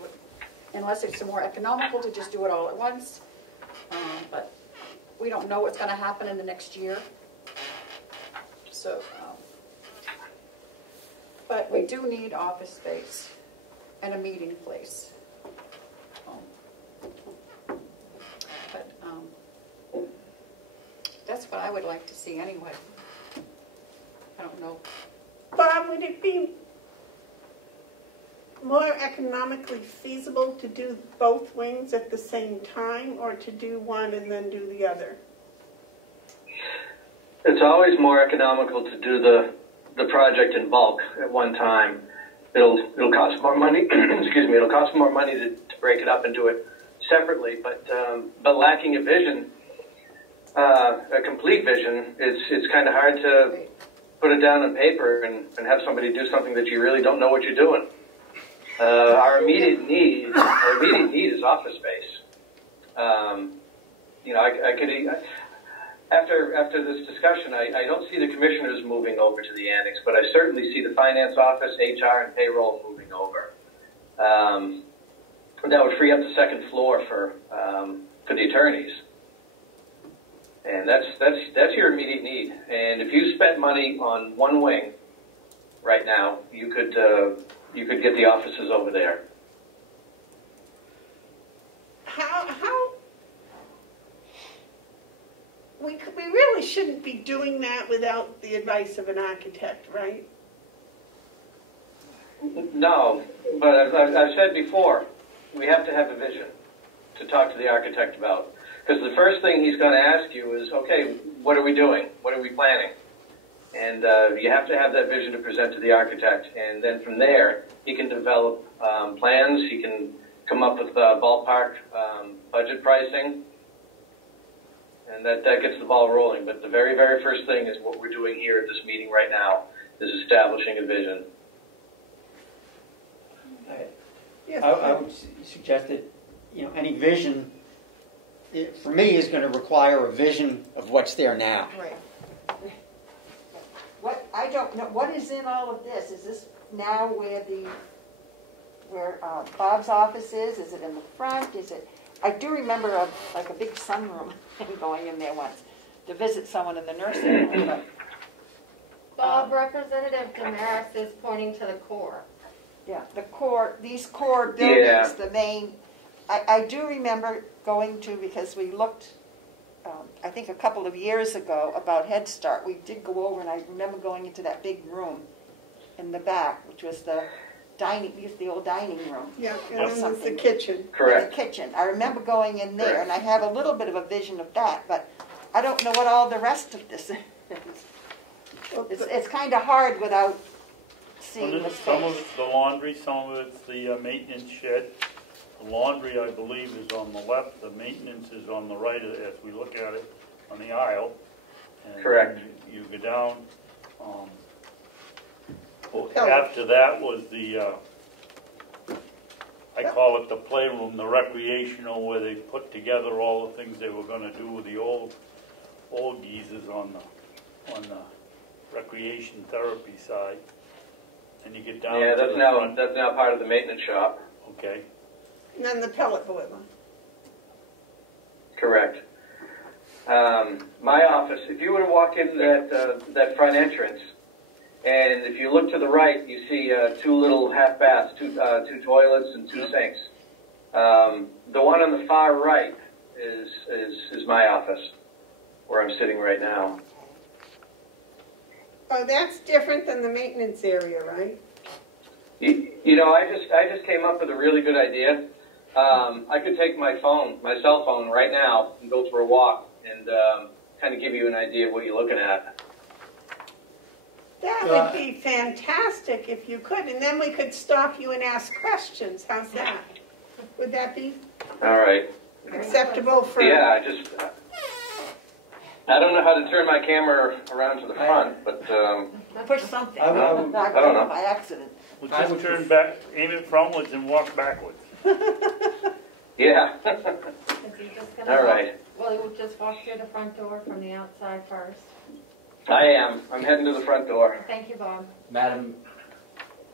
unless it's more economical to just do it all at once, but we don't know what's going to happen in the next year. So, but we do need office space and a meeting place. That's what I would like to see anyway. I don't know. Bob, would it be more economically feasible to do both wings at the same time, or to do one and then do the other? It's always more economical to do the project in bulk at one time. It'll cost more money. Excuse me. It'll cost more money to break it up and do it separately. But lacking a vision, a complete vision, it's kind of hard to put it down on paper and have somebody do something that you really don't know what you're doing. Our immediate need is office space. I could. After this discussion, I don't see the commissioners moving over to the annex, but I certainly see the finance office, HR, and payroll moving over. That would free up the second floor for the attorneys, and that's your immediate need. And if you spent money on one wing right now, you could get the offices over there. How we really shouldn't be doing that without the advice of an architect, right? No, but I've said before, we have to have a vision to talk to the architect about. Because the first thing he's going to ask you is, okay, what are we doing? What are we planning? And you have to have that vision to present to the architect. And then from there, he can develop plans. He can come up with ballpark budget pricing. And that gets the ball rolling. But the very, very first thing is what we're doing here at this meeting right now, is establishing a vision. I would suggest that, any vision, for me, is going to require a vision of what's there now. Right. What, I don't know, what is in all of this? Is this now where Bob's office is? Is it in the front? Is it? I do remember a big sunroom going in there once to visit someone in the nursing home. But, Bob, Representative Damaris is pointing to the core. yeah, these core buildings, Yeah. the main. I do remember going to, because we looked, I think a couple of years ago, about Head Start. We did go over, and I remember going into that big room in the back, which was the old dining room. Yeah, and then there's the kitchen. Correct. The kitchen. I remember going in there, and I have a little bit of a vision of that, but I don't know what all the rest of this is. It's kind of hard without seeing the Some of space. it's the laundry, some of it's the maintenance shed. The laundry, I believe, is on the left. The maintenance is on the right as we look at it on the aisle. And Correct. You go down. After that was I call it the playroom, the recreational, where they put together all the things they were going to do with the old geezers on the recreation therapy side. And you get down. Yeah, to that's the now front. part of the maintenance shop. Okay. And then the pellet boiler. Correct. My office, if you were to walk in that front entrance, and if you look to the right, you see two little half baths, two toilets and two sinks. The one on the far right is my office, where I'm sitting right now. Oh, that's different than the maintenance area, right? I just came up with a really good idea. I could take my cell phone right now, and go for a walk and kind of give you an idea of what you're looking at. That would be fantastic if you could, and then we could stop you and ask questions. How's that? Would that be All right. acceptable for? Yeah, I don't know how to turn my camera around to the front, but Push something. I don't know. By accident. We'll just turn back, aim it frontwards and walk backwards. yeah. Is he just gonna All right. Well, we'll just walk through the front door from the outside first. I am. I'm heading to the front door. Thank you, Bob. Madam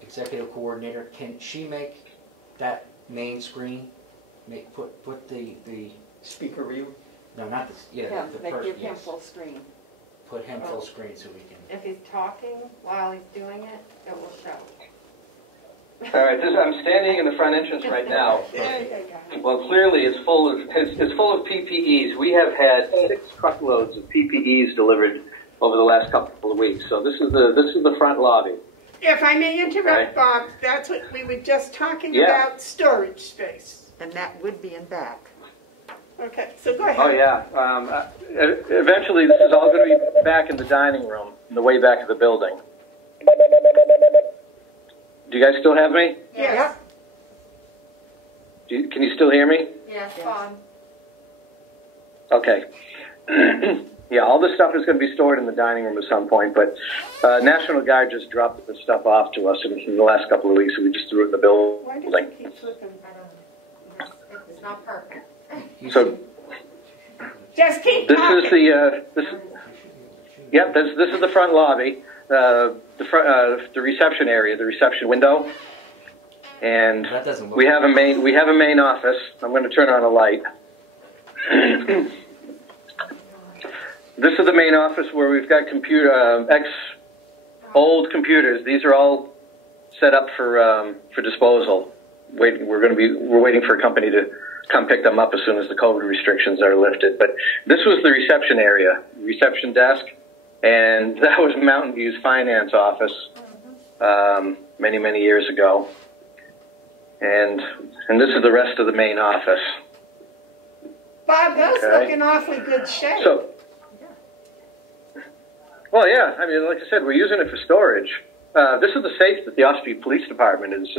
Executive Coordinator, can she make that main screen, put the Speaker view? no, not the, Yeah, the make person, your him yes. full screen. Put him full screen so we can. If he's talking while he's doing it, it will show. All right, I'm standing in the front entrance right now. Well, clearly it's full of PPEs. We have had 6 truckloads of PPEs delivered over the last couple of weeks. So this is the front lobby. If I may interrupt, Bob, that's what we were just talking about, storage space. And that would be in back. Okay, so go ahead. Oh yeah. Eventually, this is all going to be back in the dining room, in the way back of the building. Do you guys still have me? Yes. Can you still hear me? Yes, fine. Okay. Yeah, all this stuff is going to be stored in the dining room at some point, but National Guard just dropped this stuff off to us in the last couple of weeks, so we just threw it in the building. Why does it keep flipping? I don't know. It's not perfect. So Just keep this talking. is this is the front lobby, the reception area, the reception window, and That doesn't look we have a main office. I'm going to turn on a light. This is the main office where we've got old computers. These are all set up for disposal. We're waiting for a company to come pick them up as soon as the COVID restrictions are lifted. But this was the reception area, reception desk, and that was Mountain View's finance office many years ago. And this is the rest of the main office. Bob, those look in awfully good shape. So, well, yeah. I mean, like I said, we're using it for storage. This is the safe that the Ospey Police Department is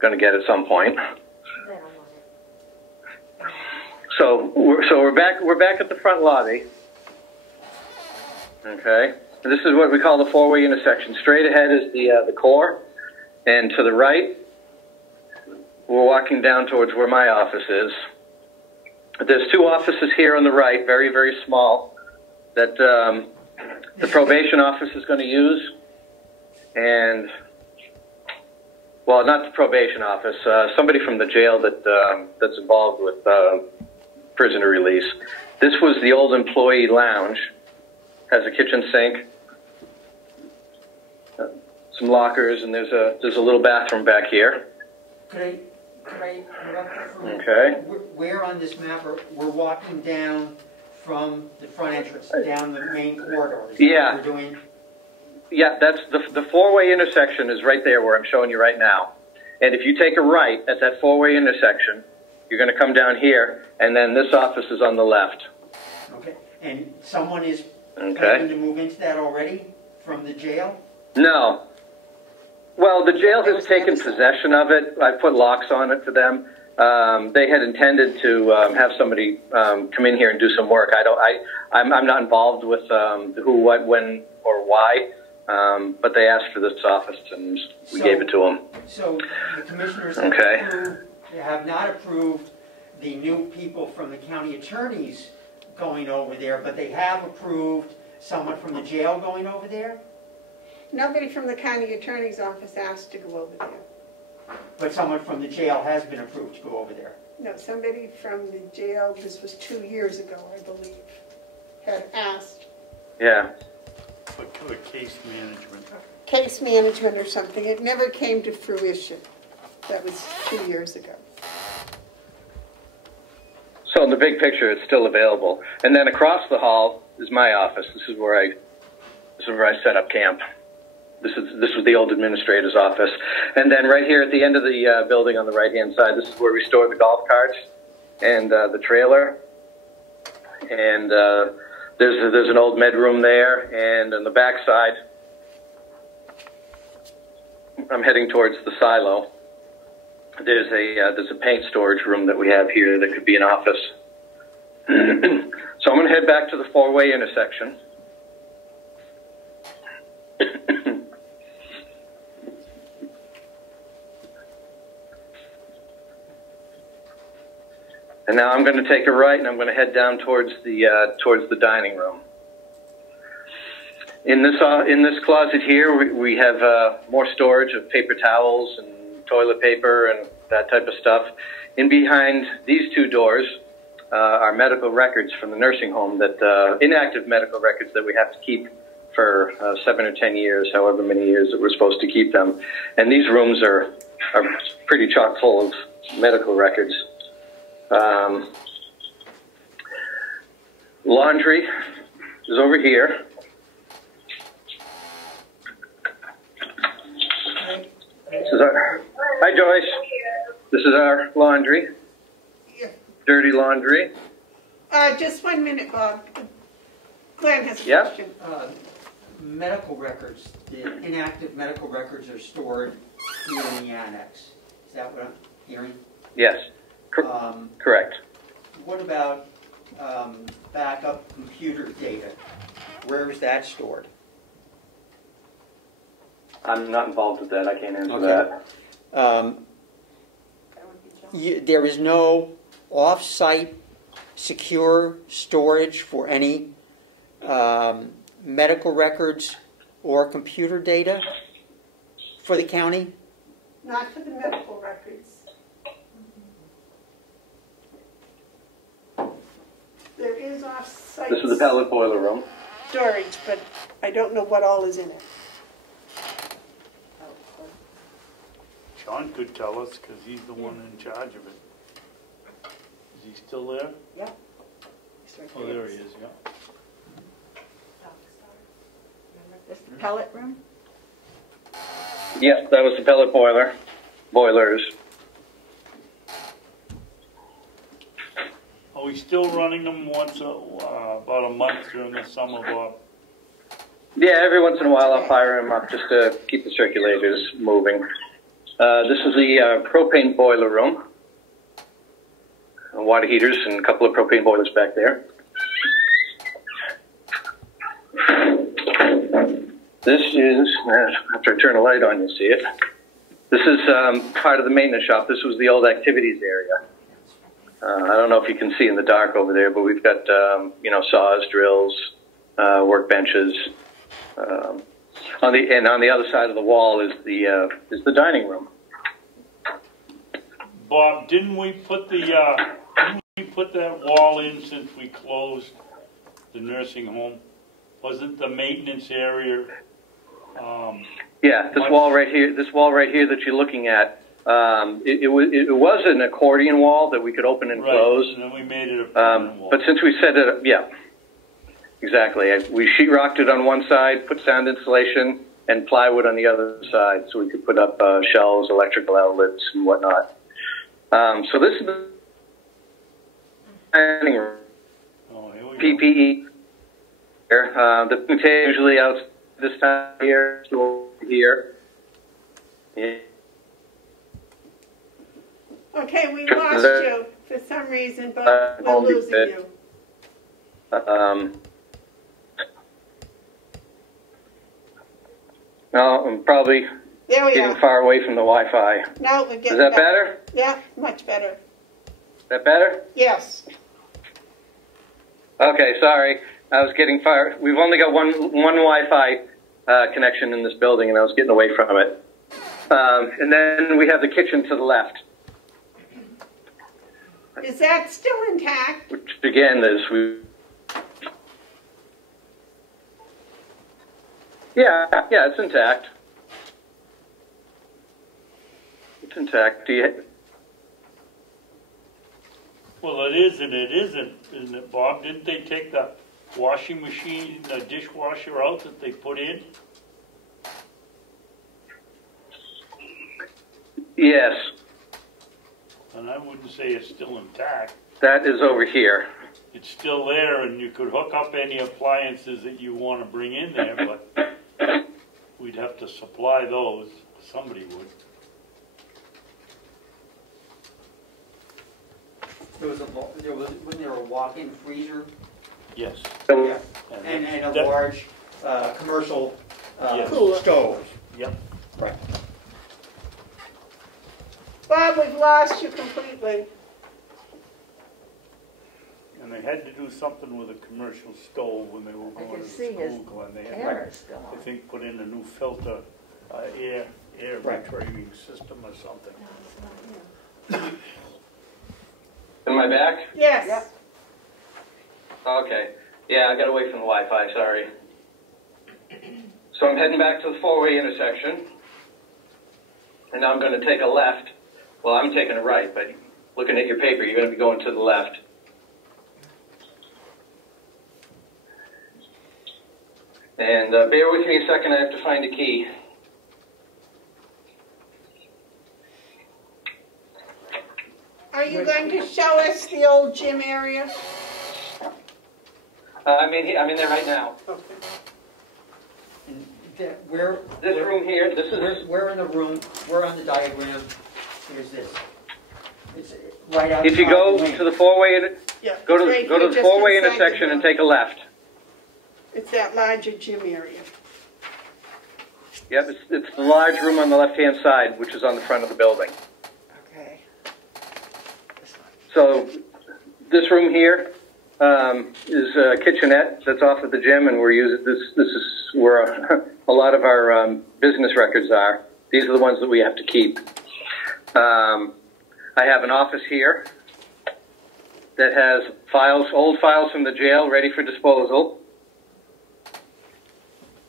going to get at some point. They don't want it. So we're back at the front lobby. Okay. And this is what we call the 4-way intersection. Straight ahead is the core, and to the right, we're walking down towards where my office is. There's 2 offices here on the right, very small, that the probation office is going to use, and, well, not the probation office, somebody from the jail that's involved with prisoner release. This was the old employee lounge, has a kitchen sink, some lockers, and there's a little bathroom back here. Could I interrupt for a minute? Okay. Where on this map we're walking down from the front entrance, down the main corridor? Is that Yeah. what we're doing? Yeah, that's the 4-way intersection is right there where I'm showing you right now. And if you take a right at that 4-way intersection, you're going to come down here, and then this office is on the left. Okay. And someone is Okay. planning to move into that already from the jail? No. Well, the jail has taken possession of it. I put locks on it for them. They had intended to have somebody come in here and do some work. I'm not involved with who, what, when, or why. But they asked for this office, and we gave it to them. So the commissioners have not approved the new people from the county attorneys going over there, but they have approved someone from the jail going over there? Nobody from the county attorney's office asked to go over there. But someone from the jail has been approved to go over there. No, somebody from the jail, this was 2 years ago, I believe, had asked. Yeah. For case management. Case management or something. It never came to fruition. That was 2 years ago. So in the big picture, it's still available. And then across the hall is my office. This is where I set up camp. This was the old administrator's office. And then right here at the end of the building on the right-hand side, this is where we store the golf carts and the trailer. And there's an old med room there. And on the back side, I'm heading towards the silo. There's a paint storage room that we have here that could be an office. So I'm going to head back to the 4-way intersection. And now I'm going to take a right, and I'm going to head down towards the dining room. In this closet here, we have more storage of paper towels and toilet paper and that type of stuff. In behind these 2 doors are medical records from the nursing home, that inactive medical records that we have to keep for 7 or 10 years, however many years that we're supposed to keep them. And these rooms are pretty chock full of medical records. Laundry is over here. This is our, hi Joyce. This is our laundry. Dirty laundry. Just 1 minute, Bob. Glenn has a Yep. question. Medical records, the inactive medical records are stored here in the annex. Is that what I'm hearing? Yes, correct. What about backup computer data? Where is that stored? I'm not involved with that. I can't answer Okay. that. There is no off-site secure storage for any medical records or computer data for the county? Not for the medical records. There is off-site This is the pellet boiler room. storage, but I don't know what all is in it. John could tell us, because he's the one in charge of it. Is he still there? Yeah. Oh, there he is, yeah. This is the pellet room? Yes, that was the pellet boilers. Are we still running them once, about a month during the summer, Bob? Yeah, every once in a while I'll fire them up just to keep the circulators moving. This is the propane boiler room. Water heaters and a couple of propane boilers back there. This is, after I turn the light on, you'll see it. This is part of the maintenance shop. This was the old activities area. I don't know if you can see in the dark over there, but we've got, saws, drills, workbenches. On the other side of the wall is the dining room. Bob, didn't we put that wall in since we closed the nursing home? Wasn't the maintenance area? Yeah, this wall right here that you're looking at. It was an accordion wall that we could open and close. Right, and then we made it a permanent wall. But since we set it up, yeah, exactly. We sheetrocked it on one side, put sound insulation and plywood on the other side, so we could put up shelves, electrical outlets, and whatnot. So this is the dining room. Oh, here we PPE. The food usually out this time of year, so here. Yeah. Okay, we lost you for some reason, but we're losing you. No, I'm probably There we getting are. far away from the Wi-Fi. Now we're getting Is that better? Yeah, much better. Is that better? Yes. Okay, sorry. I was getting far. We've only got one Wi-Fi connection in this building, and I was getting away from it. And then we have the kitchen to the left, Is that still intact? which again is Yeah, it's intact. It's intact. Well, it is and it isn't it, Bob? Didn't they take the washing machine, the dishwasher out that they put in? Yes, And I wouldn't say it's still intact. that is over here. It's still there, and you could hook up any appliances that you want to bring in there, but we'd have to supply those. Somebody would. Wasn't there a walk-in freezer? Yes. Yeah. And a that- large commercial Yes. stove. Yep. Right. Bob, we've lost you completely. And they had to do something with a commercial stove when they were I going can to see his school, Glenn. They had, hair is still I on. think, put in a new filter, air Right. retraining system or something. Am I back? Yes. Yep. Okay. Yeah, I got away from the Wi-Fi, sorry. So I'm heading back to the four-way intersection, and now I'm going to take a left. Well, I'm taking a right, but looking at your paper, you're going to be going to the left. And bear with me a second, I have to find a key. Are you going to show us the old gym area? I'm in there right now. Okay. And where? This room here, this is... Where in the room, where on the diagram is this? It's right outside. If you go to the four-way, Yeah. go to right the here, just four-way inside the intersection and door. take a left. It's that larger gym area. Yep, it's the large room on the left-hand side, which is on the front of the building. Okay. So this room here is a kitchenette that's off of the gym, and we're using this. This is where a lot of our business records are. These are the ones that we have to keep. I have an office here that has files, old files from the jail, ready for disposal.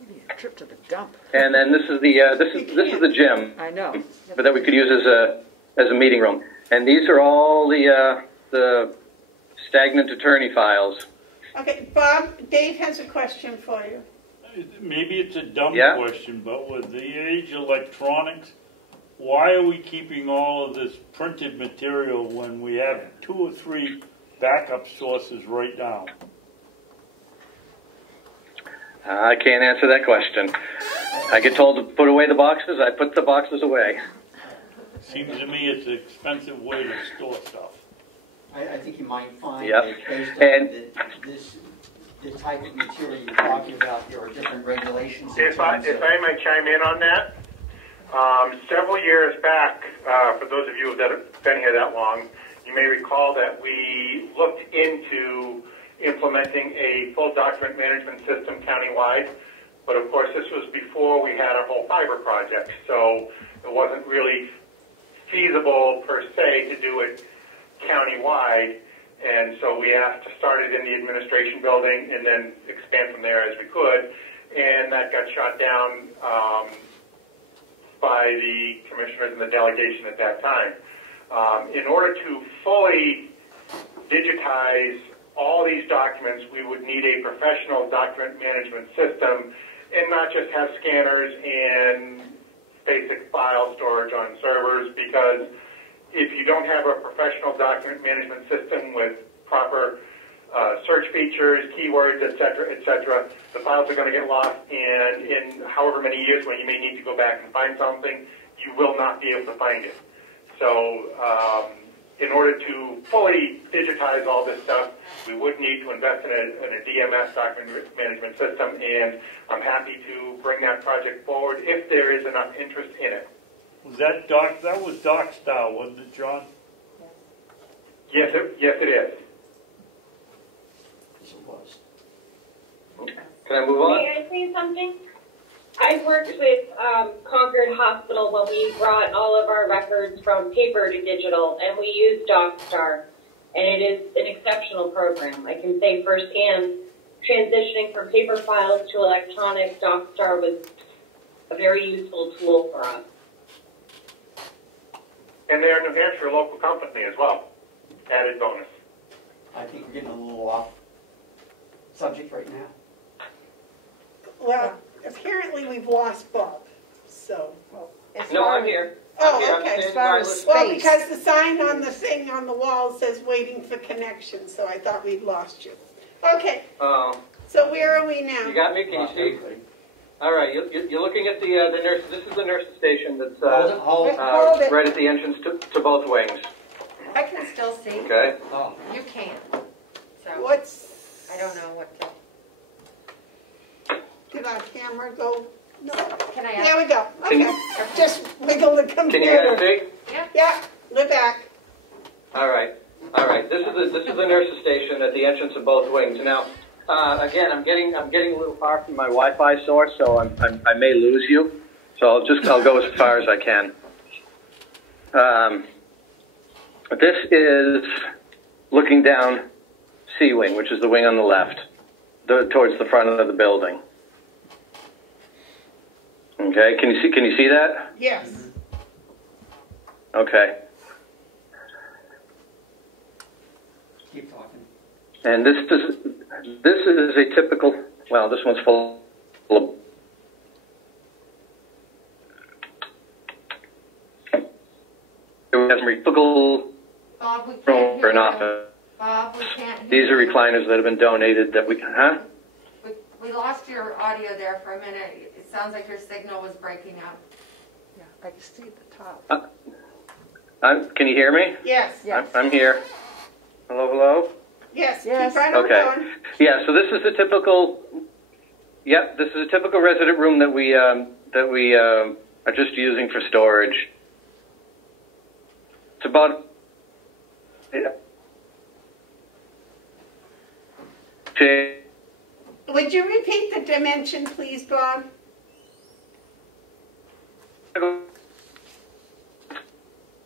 Maybe a trip to the dump. And then this is the gym, I know. but that we could use as a meeting room. And these are all the stagnant attorney files. Okay, Bob, Dave has a question for you. Maybe it's a dumb Yeah? question, but with the age of electronics, why are we keeping all of this printed material when we have 2 or 3 backup sources right now? I can't answer that question. I get told to put away the boxes, I put the boxes away. Seems to me it's an expensive way to store stuff. I think you might find Yep. that based And- on the type of material you're talking about, there are different regulations. in If I terms of- might chime in on that, several years back, for those of you that have been here that long, you may recall that we looked into implementing a full document management system countywide. But of course, this was before we had our whole fiber project, so it wasn't really feasible per se to do it countywide. And so we asked to start it in the administration building and then expand from there as we could. And that got shot down by the commissioners and the delegation at that time. In order to fully digitize all these documents, we would need a professional document management system and not just have scanners and basic file storage on servers, because if you don't have a professional document management system with proper search features, keywords, et cetera, the files are going to get lost, and in however many years when you may need to go back and find something, you will not be able to find it. So in order to fully digitize all this stuff, we would need to invest in a DMS, document management system, and I'm happy to bring that project forward if there is enough interest in it. Was that Doc? That was Doc style, wasn't it, John? Yes, it is. Yes, it was. Can I move on? May I say something? I've worked with Concord Hospital when we brought all of our records from paper to digital, and we used DocStar, and it is an exceptional program. I can say firsthand, transitioning from paper files to electronic, DocStar was a very useful tool for us. And they're a New Hampshire local company as well. Added bonus. I think we're getting a little off subject right now. Well, apparently we've lost Bob, so. No, I'm here. Oh, I'm okay. standing by listening. Well, because the sign on the thing on the wall says waiting for connection, so I thought we'd lost you. Okay, Oh, so where are we now? you got me? Can you see? All right, you're looking at the nurse. This is the nurse station that's Hold it. Hold it. right at the entrance to both wings. I can still see. Okay. Oh, You can. So What's, I don't know what to. did our camera go? No. Can I ask? There we go. Can Okay. you- Just wiggle the Can you guys computer. see? Yeah, we're back. All right. This is the nurse's station at the entrance of both wings. Now, again, I'm getting a little far from my Wi-Fi source, so I may lose you. So I'll go as far as I can. This is looking down C wing, which is the wing on the left, towards the front of the building. Okay, can you see that? Yes. Okay. Keep talking. And this is a typical, well, this one's full of, it has a typical Bob, we can't room for hear an you. office. Bob, we can't hear These are you. recliners that have been donated that we can, huh? We lost your audio there for a minute. It sounds like your signal was breaking up. Yeah, I can see the top. Can you hear me? Yes. Yes. I'm here. Hello, hello? Yes. Yes. Keep right on Okay. going. Yeah, so this is a typical, this is a typical resident room that we are just using for storage. It's about, Would you repeat the dimension, please, Bob?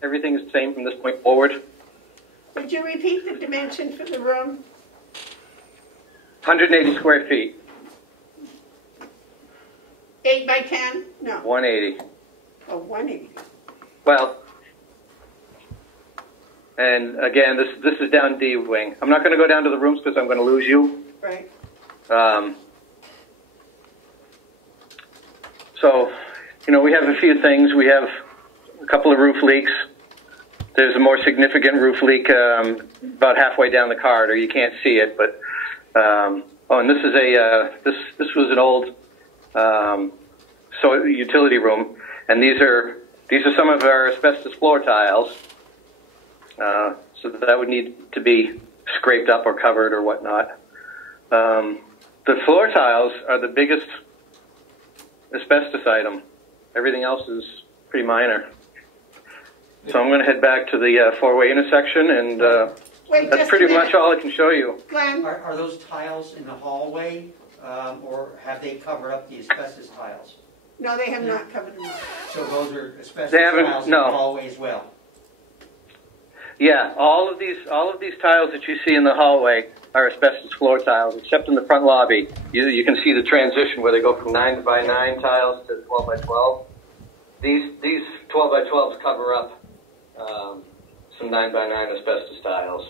everything is the same from this point forward. Would you repeat the dimension for the room? 180 square feet. 8 by 10? No. 180. Oh, 180. Well, and again, this is down D wing. I'm not going to go down to the rooms because I'm going to lose you. Right. So, we have a few things. We have a couple of roof leaks. There's a more significant roof leak about halfway down the corridor. You can't see it, but and this is this was an old utility room, and these are some of our asbestos floor tiles. So that would need to be scraped up or covered or whatnot. The floor tiles are the biggest asbestos item. Everything else is pretty minor. So I'm going to head back to the four-way intersection, and Wait, that's just pretty a minute. much all I can show you. Glenn? Are those tiles in the hallway, or have they covered up the asbestos tiles? No, they have not covered them up. So those are asbestos They haven't- tiles in no. the hallway as well? Yeah, all of these tiles that you see in the hallway are asbestos floor tiles, except in the front lobby. You can see the transition where they go from 9 by 9 tiles to 12 by 12. These 12 by 12s cover up some 9 by 9 asbestos tiles.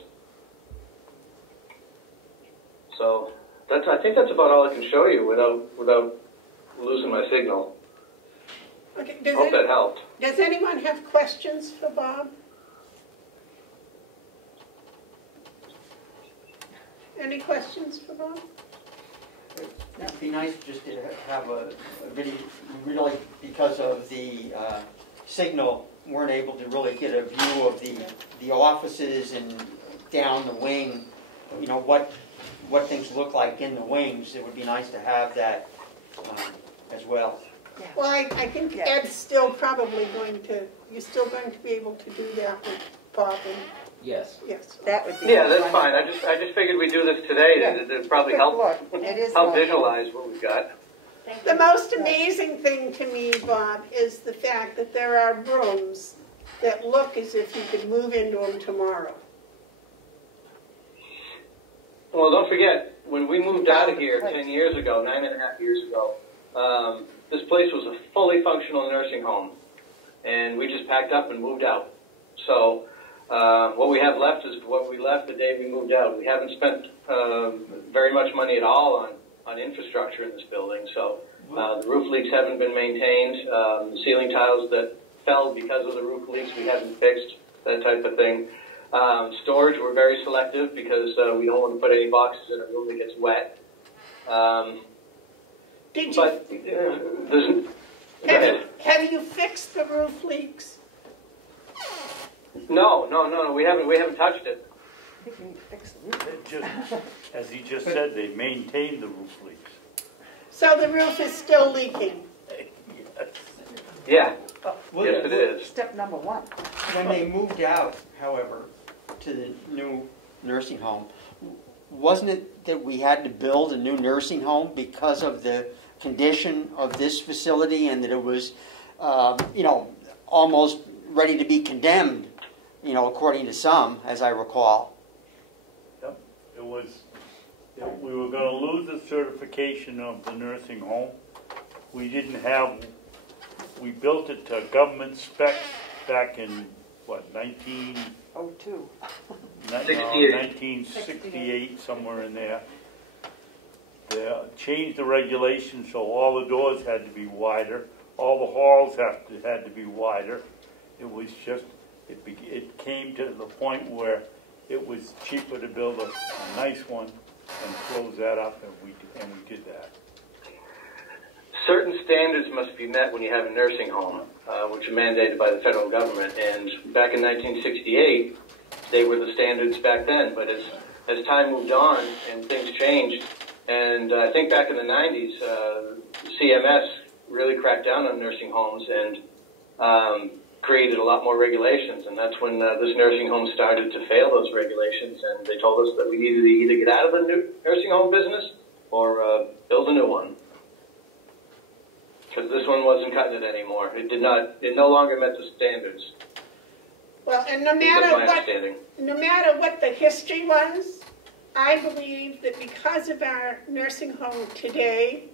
So I think that's about all I can show you without losing my signal. Okay. Hope that helped. Does anyone have questions for Bob? Any questions for Bob? It'd be nice just to have a video, really, because of the signal, weren't able to really get a view of the offices and down the wing, what things look like in the wings. It would be nice to have that as well. Yeah. Well, I think Yeah. Ed's still probably you're still going to be able to do that with Bob and, Yes. yes. That would be. Yeah, that's wonderful. fine. I just figured we'd do this today. Yeah. It'd probably Good help look. It is help helpful. visualize what we've got. Thank The you. most amazing thing to me, Bob, is the fact that there are rooms that look as if you could move into them tomorrow. Well, don't forget, when we moved out of here 10 years ago, 9.5 years ago, this place was a fully functional nursing home. And we just packed up and moved out. So what we have left is what we left the day we moved out. We haven't spent very much money at all on infrastructure in this building. So the roof leaks haven't been maintained. The ceiling tiles that fell because of the roof leaks we haven't fixed, that type of thing. Storage, we're very selective because we don't want to put any boxes in a room that gets wet. Did you, have you fixed the roof leaks? No, we haven't touched it. I think we need to fix the roof. They just, as he just said, they maintained the roof leaks. So the roof is still leaking? Yeah, Well, yes it is. Step number one. When they moved out, however, to the new nursing home, wasn't it that we had to build a new nursing home because of the condition of this facility, and that it was, almost ready to be condemned, according to some, as I recall? Yep. We were going to lose the certification of the nursing home. We didn't have we built it to government specs back in, what, 02. 1968, somewhere in there. They changed the regulations so all the doors had to be wider, all the halls had to be wider. It was just, it came to the point where it was cheaper to build a nice one and close that up, and we did that. Certain standards must be met when you have a nursing home, which are mandated by the federal government. And back in 1968, they were the standards back then. But as time moved on and things changed, and I think back in the 90s, CMS really cracked down on nursing homes and created a lot more regulations. And that's when this nursing home started to fail those regulations. And they told us that we needed to either get out of the new nursing home business or build a new one. Because this one wasn't cutting it anymore. It no longer met the standards. Well, and no matter what the history was, I believe that because of our nursing home today,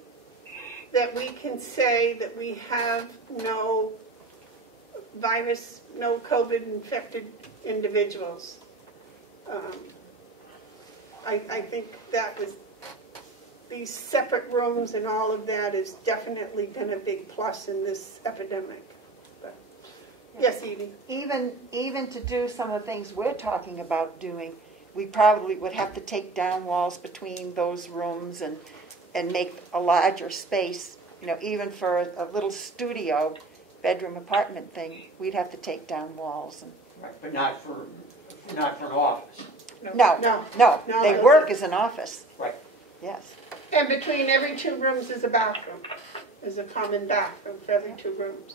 that we can say that we have no virus, no COVID-infected individuals. I think that was, these separate rooms and all of that has definitely been a big plus in this epidemic. But, yes, Edie? Even to do some of the things we're talking about doing, we probably would have to take down walls between those rooms and make a larger space. You know, even for a little studio, bedroom apartment thing, we'd have to take down walls. Right, but not for an office. No. They work as an office. Right. Yes. And between every 2 rooms is a bathroom, is a common bathroom for every 2 rooms.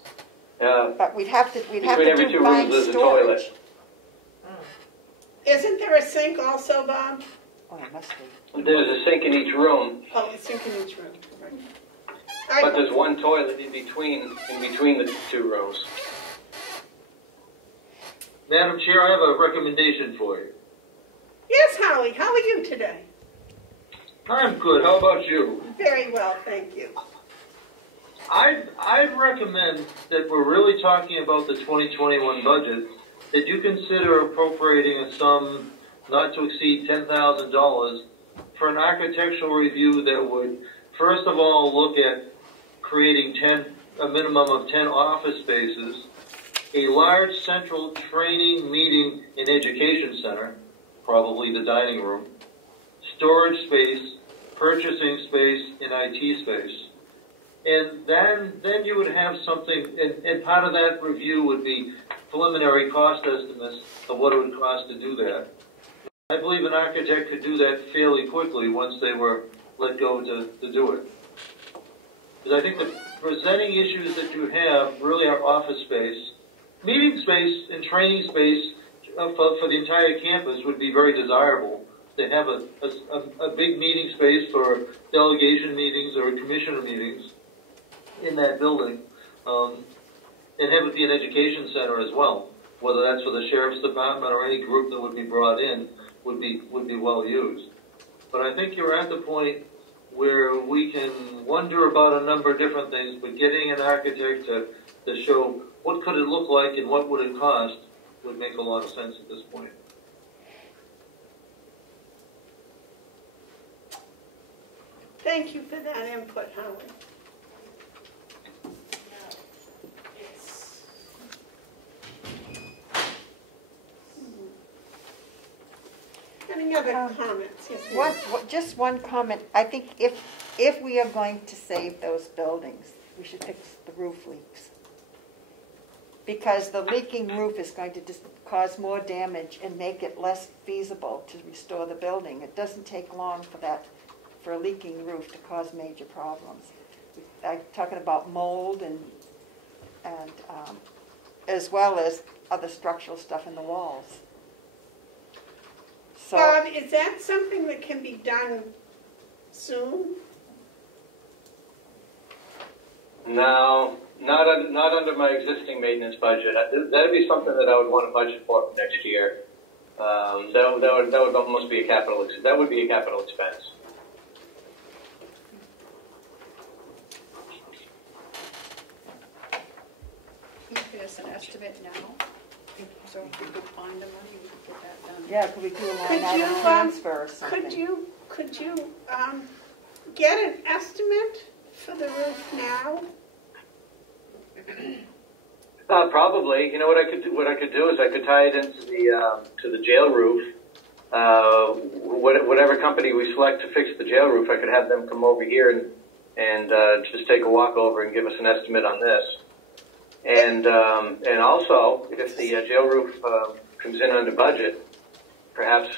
But we'd have to Between every 2 rooms there's a storage. toilet. Isn't there a sink also, Bob? Oh, it must be. There's a sink in each room. Oh, a sink in each room. Right. But there's one toilet in between the 2 rooms. Madam Chair, I have a recommendation for you. Yes, Howie. How are you today? I'm good. How about you? Very well, thank you. I'd recommend that we're really talking about the 2021 budget, that you consider appropriating a sum not to exceed $10,000 for an architectural review that would, first of all, look at creating a minimum of 10 office spaces, a large central training, meeting, and education center, probably the dining room, storage space, purchasing space, and IT space. And then you would have something, and part of that review would be preliminary cost estimates of what it would cost to do that. I believe an architect could do that fairly quickly once they were let go to do it. Because I think the presenting issues that you have really are office space. Meeting space and training space for the entire campus would be very desirable. To have a big meeting space for delegation meetings or commissioner meetings in that building, and have it be an education center as well. Whether that's for the sheriff's department or any group that would be brought in would be well used. But I think you're at the point where we can wonder about a number of different things, but getting an architect to show what could it look like and what would it cost would make a lot of sense at this point. Thank you for that input, Howard. Any other comments? Yes, Just one comment. I think if we are going to save those buildings, we should fix the roof leaks. Because the leaking roof is going to just cause more damage and make it less feasible to restore the building. It doesn't take long for a leaking roof to cause major problems. I'm talking about mold and as well as other structural stuff in the walls. So, Bob, is that something that can be done soon? No, not under my existing maintenance budget. That'd be something that I would want to budget for next year. That would almost be a capital expense. That would be a capital expense. us an estimate now? So if we could find the money, we could get that done. Yeah, could we do a line Could item you, transfer or something? Could you get an estimate for the roof now? Probably. You know what I could do? What I could do is I could tie it into the jail roof. Whatever company we select to fix the jail roof, I could have them come over here and just take a walk over and give us an estimate on this. And also, if the jail roof comes in under budget, perhaps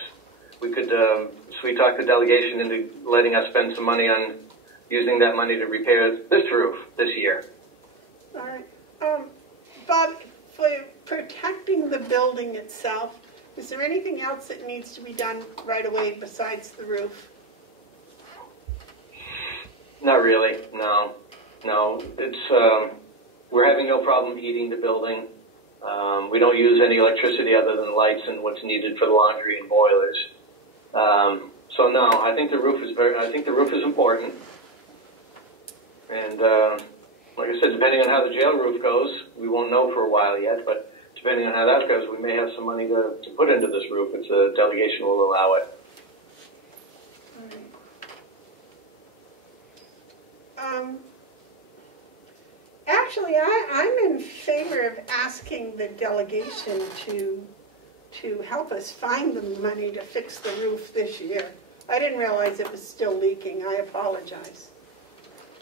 we could sweet talk the delegation into letting us spend some money on using that money to repair this roof this year. All right. Bob, for protecting the building itself, is there anything else that needs to be done right away besides the roof? Not really, no. It's we're having no problem heating the building. We don't use any electricity other than lights and what's needed for the laundry and boilers. So no, I think the roof is important. And like I said, depending on how the jail roof goes, we won't know for a while yet. But depending on how that goes, we may have some money to put into this roof if the delegation will allow it. Actually, I'm in favor of asking the delegation to help us find the money to fix the roof this year. I didn't realize it was still leaking. I apologize.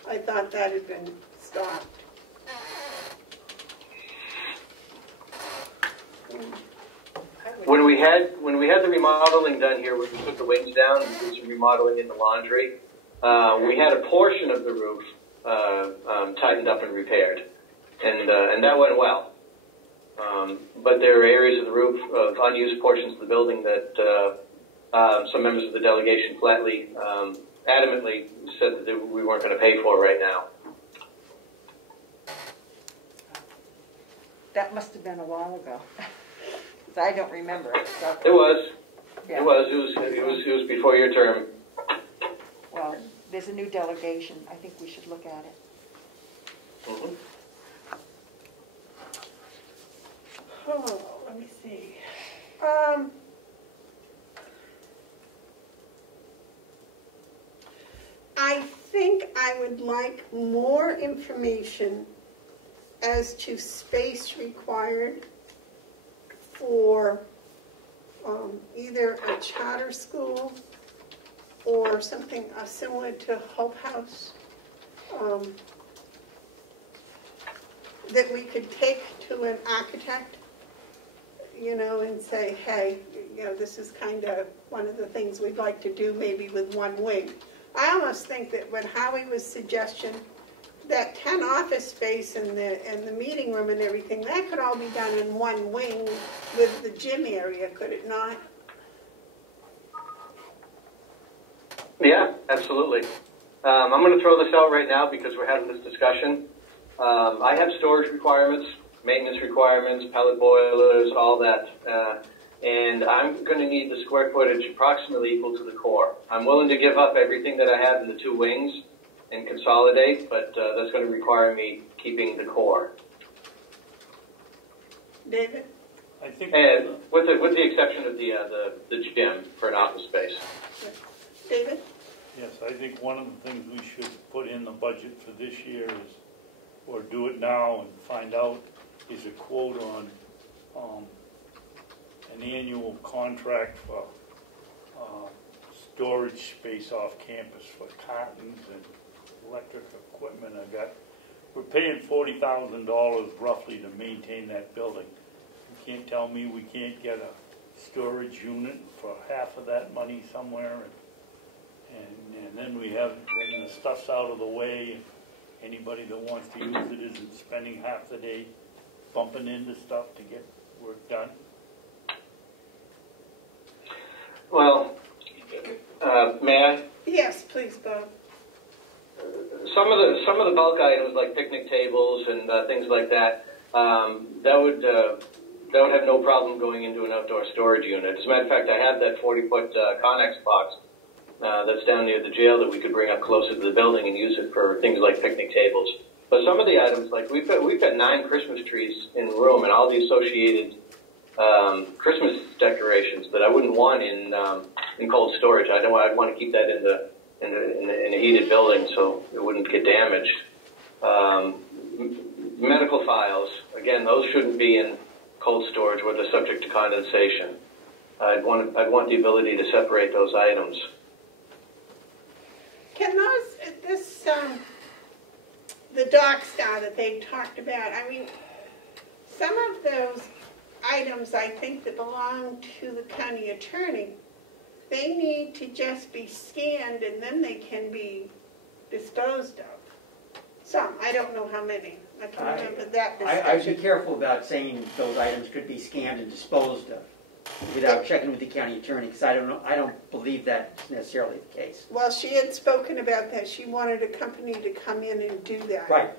I thought that had been stopped. When we had the remodeling done here, when we took the wings down and did some remodeling in the laundry, we had a portion of the roof tightened up and repaired, and that went well. But there are areas of the roof, of unused portions of the building that some members of the delegation flatly, adamantly said that we weren't going to pay for right now. That must have been a while ago, because I don't remember it. So. It was. Yeah. It was before your term. Well, there's a new delegation. I think we should look at it. Mm-hmm. Oh, let me see. I think I would like more information as to space required for either a charter school or something similar to Hope House that we could take to an architect, you know, and say, hey, you know, this is kind of one of the things we'd like to do maybe with one wing. I almost think that what Howie was suggesting, that 10 office space and the meeting room and everything, that could all be done in one wing with the gym area, could it not? Yeah, absolutely. I'm going to throw this out right now because we're having this discussion. I have storage requirements, maintenance requirements, pellet boilers, all that. And I'm going to need the square footage approximately equal to the core. I'm willing to give up everything that I have in the two wings and consolidate, but that's going to require me keeping the core. David? I think, And with the exception of the gym for an office space. David? yes, I think one of the things we should put in the budget for this year is, or do it now and find out, is a quote on an annual contract for storage space off campus for cartons and electric equipment. We're paying $40,000 roughly to maintain that building. You can't tell me we can't get a storage unit for half of that money somewhere, and then then the stuff's out of the way. Anybody that wants to use it isn't spending half the day bumping into stuff to get work done. Well, may I? Yes, please, Bob. Some of the bulk items like picnic tables and things like that, that would have no problem going into an outdoor storage unit. As a matter of fact, I have that 40-foot Connex box that's down near the jail that we could bring up closer to the building and use it for things like picnic tables. But some of the items, like we've got 9 Christmas trees in the room and all the associated Christmas decorations that I wouldn't want in cold storage. I'd want to keep that in a heated building so it wouldn't get damaged. Medical files, again, those shouldn't be in cold storage where they're subject to condensation. I'd want the ability to separate those items. Can the dock star that they talked about, I mean, some of those items I think that belong to the county attorney, they need to just be scanned and then they can be disposed of. Some, I don't know how many. I can remember that discussion. I'd be careful about saying those items could be scanned and disposed of without checking with the county attorney, because I don't believe that's necessarily the case. Well, she had spoken about that. She wanted a company to come in and do that. Right.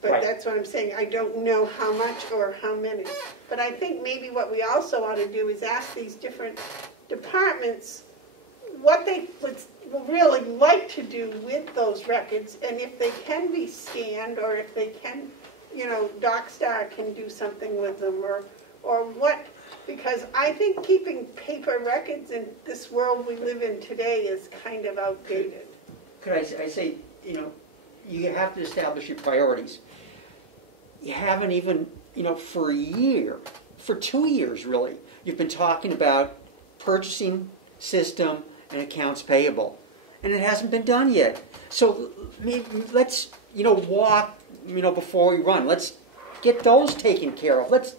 But Right. that's what I'm saying. I don't know how much or how many. But I think maybe what we also ought to do is ask these different departments what they would really like to do with those records, and if they can be scanned, or if they can, DocStar can do something with them, or what. Because I think keeping paper records in this world we live in today is kind of outdated. Could I say, you have to establish your priorities. You haven't even, for a year, for 2 years really, you've been talking about purchasing system and accounts payable. And it hasn't been done yet. So let's, walk, before we run. Let's get those taken care of. Let's,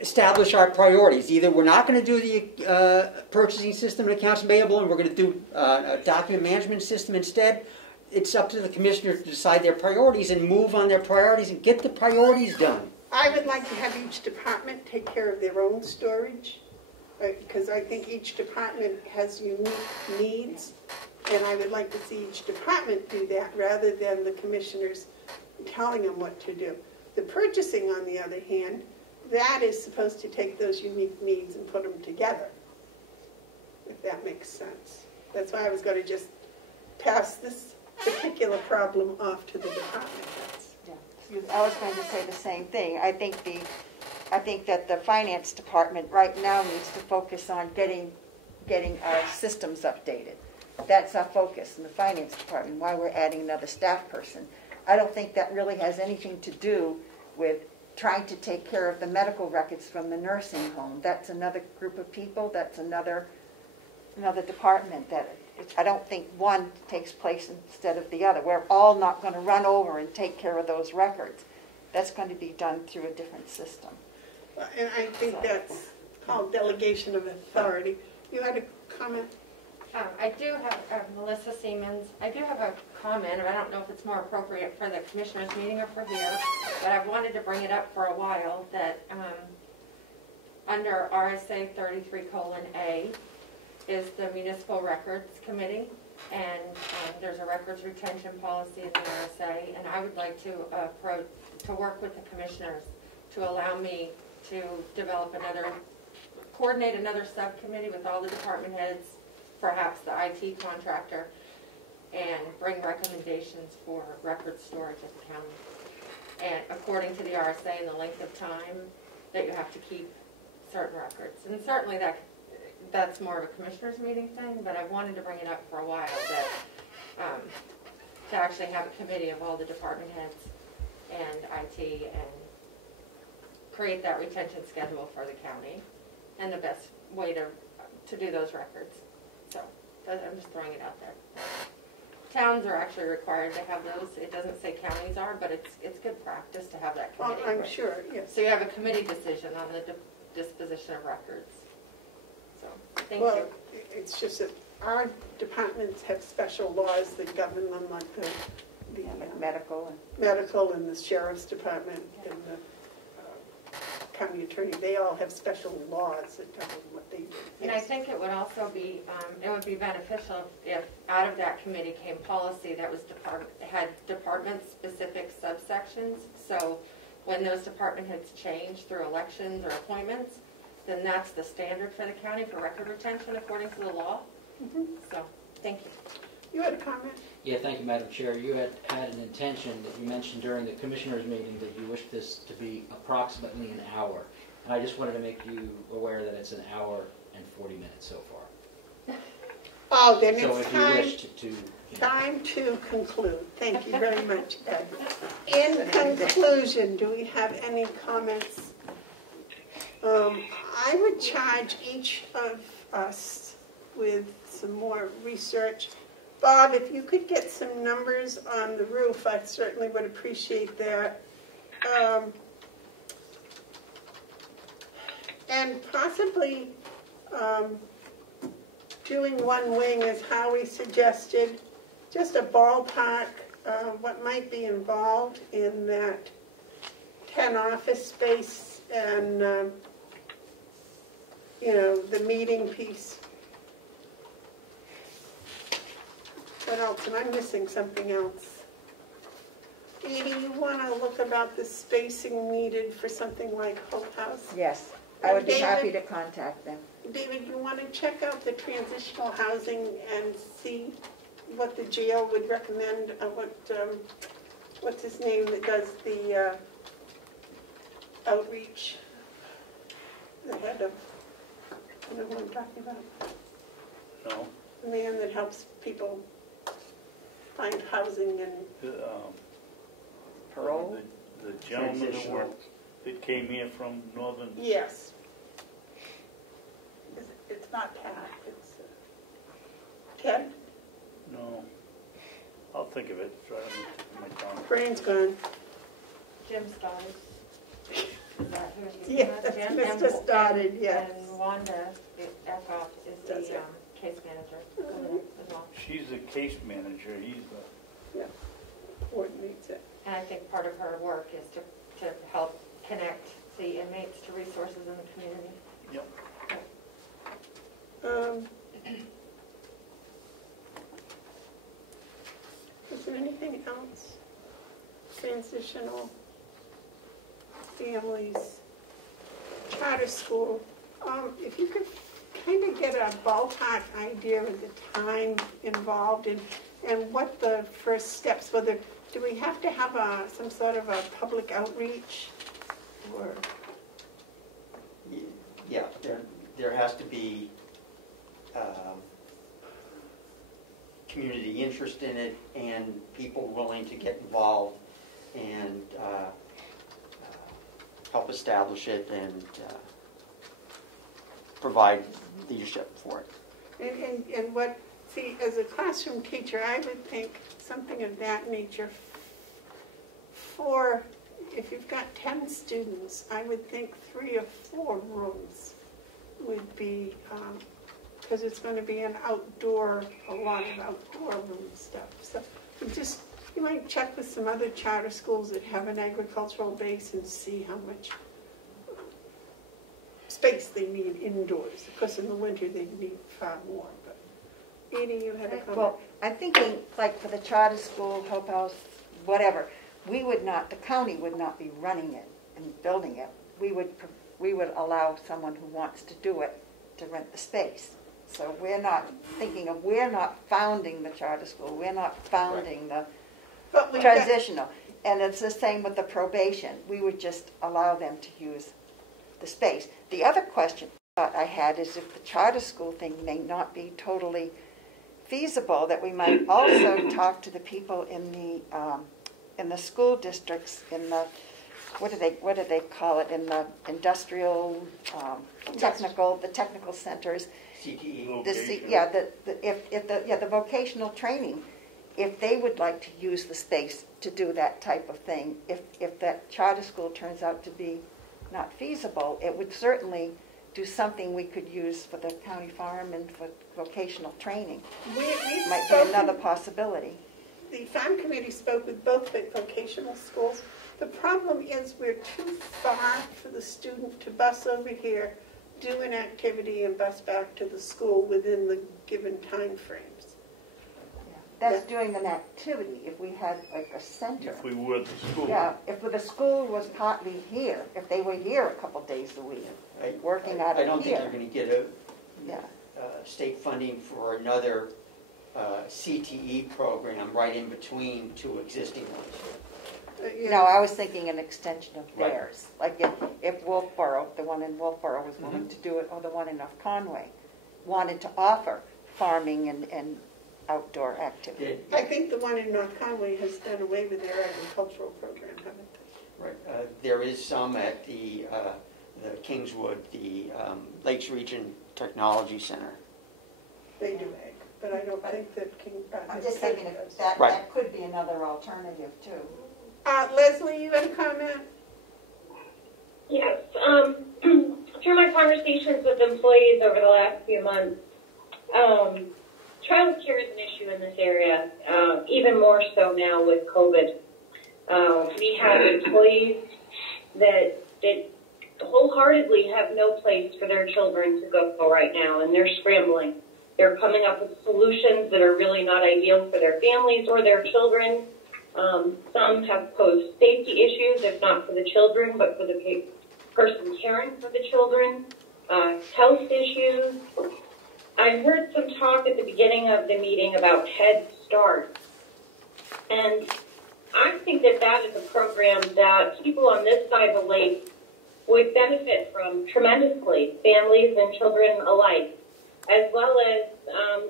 establish our priorities. Either we're not going to do the purchasing system and accounts payable, and we're going to do a document management system instead. It's up to the commissioners to decide their priorities and move on their priorities and get the priorities done. I would like to have each department take care of their own storage, because I think each department has unique needs, and I would like to see each department do that rather than the commissioners telling them what to do. The purchasing, on the other hand, that is supposed to take those unique needs and put them together, if that makes sense. That's why I was going to just pass this particular problem off to the department heads. Yeah. I was going to say the same thing. I think that the finance department right now needs to focus on getting our systems updated. That's our focus in the finance department, why we're adding another staff person. I don't think that really has anything to do with trying to take care of the medical records from the nursing home. That's another group of people. That's another department. I don't think one takes place instead of the other. We're all not going to run over and take care of those records. That's going to be done through a different system. And I think that's called delegation of authority. You had a comment? I do have, Melissa Siemens, I do have a comment, and I don't know if it's more appropriate for the commissioners meeting or for here, but I've wanted to bring it up for a while, that under RSA 33:A is the Municipal Records Committee, and there's a records retention policy in the RSA, and I would like to work with the commissioners to allow me to coordinate another subcommittee with all the department heads, perhaps the IT contractor, and bring recommendations for record storage at the county. And according to the RSA and the length of time that you have to keep certain records. And certainly that's more of a commissioners meeting thing, but I wanted to bring it up for a while, that to actually have a committee of all the department heads and IT and create that retention schedule for the county and the best way to do those records. So I'm just throwing it out there. Towns are actually required to have those. It doesn't say counties are, but it's good practice to have that committee. Well, I'm sure, yes. So you have a committee decision on the disposition of records. So thank you. Well, it's just that our departments have special laws that govern them, like the medical and the sheriff's department and the county attorney. They all have special laws that govern what they do. And I think it would also be, it would be beneficial if out of that committee came policy that was had department-specific subsections. So when those department heads change through elections or appointments, then that's the standard for the county for record retention according to the law. Mm-hmm. So, thank you. You had a comment? Yeah, thank you, Madam Chair. You had an intention that you mentioned during the commissioners' meeting that you wish this to be approximately an hour. And I just wanted to make you aware that it's an hour and 40 minutes so far. Oh, then So it's if you time, wish time to conclude. Thank you very much, Ed. In conclusion, do we have any comments? I would charge each of us with some more research. Bob, if you could get some numbers on the roof, I certainly would appreciate that. And possibly doing one wing as Howie suggested, just a ballpark, what might be involved in that 10 office space and, you know, the meeting piece. What else? Am I missing something else? Edie, you want to look about the spacing needed for something like Hope House? Yes, I would be David? happy to contact them. David, you want to check out the transitional housing and see what the jail would recommend, what's his name that does the outreach? The head of, you know who I'm talking about? No. The man that helps people find housing and... Carroll? The gentleman that came here from Northern... Yes. It's not Pat, it's Ted? No. I'll think of it. Try to tip of my tongue. Brain's gone. Jim Stoddard. Is that who it is? Yes, Jim? Mr. Stoddard, yes. And Wanda Eckhoff is Does the it. case manager as well. She's the case manager. He's the... Yeah, coordinates it. And I think part of her work is to help connect the inmates to resources in the community. Yep. Is there anything else? Transitional families, charter school. If you could kind of get a ballpark idea of the time involved and what the first steps, whether, do we have to have some sort of a public outreach or? Yeah, there has to be community interest in it and people willing to get involved and help establish it and provide leadership for it. And what, see, as a classroom teacher, I would think something of that nature for, if you've got 10 students, I would think 3 or 4 rooms would be, because it's going to be an outdoor, a lot of outdoor room stuff. So you might check with some other charter schools that have an agricultural base and see how much space they need indoors. Of course, in the winter they need far more. But Edie, you had a comment? Well, I'm thinking, like for the charter school, Hope House, whatever, we would not, the county would not be running it and building it. We would allow someone who wants to do it to rent the space. So we're not thinking of, we're not founding the charter school, we're not founding the transitional. And it's the same with the probation. We would just allow them to use the space. The other question I had is if the charter school thing may not be totally feasible, that we might also talk to the people in the school districts, in the, what do they call it, in the industrial, the technical centers. CTE. The vocational training, if they would like to use the space to do that type of thing, if that charter school turns out to be not feasible, it would certainly do something we could use for the county farm and for vocational training. Might be another possibility. The farm committee spoke with both the vocational schools. The problem is we're too far for the student to bus over here, do an activity, and bus back to the school within the given time frames. That's doing an activity. If we had like a center. If we were at the school. Yeah, if the school was partly here, if they were here a couple days a week, working out of here. I don't think you're going to get state funding for another CTE program right in between two existing ones. No, I was thinking an extension of Right. theirs. Like if Wolfboro, the one in Wolfboro was willing to do it, or the one in North Conway wanted to offer farming and outdoor activity. I think the one in North Conway has done away with their agricultural program, haven't they? Right. There is some at the Kingswood, the Lakes Region Technology Center. They do ag, but I don't think that I'm just thinking if that, Right. that could be another alternative too. Leslie, you had a comment? Yes. Through my conversations with employees over the last few months, child care is an issue in this area, even more so now with COVID. We have employees that wholeheartedly have no place for their children to go right now, and they're scrambling. They're coming up with solutions that are really not ideal for their families or their children. Some have posed safety issues, if not for the children, but for the person caring for the children. Health issues. I heard some talk at the beginning of the meeting about Head Start. And I think that that is a program that people on this side of the lake would benefit from tremendously, families and children alike, as well as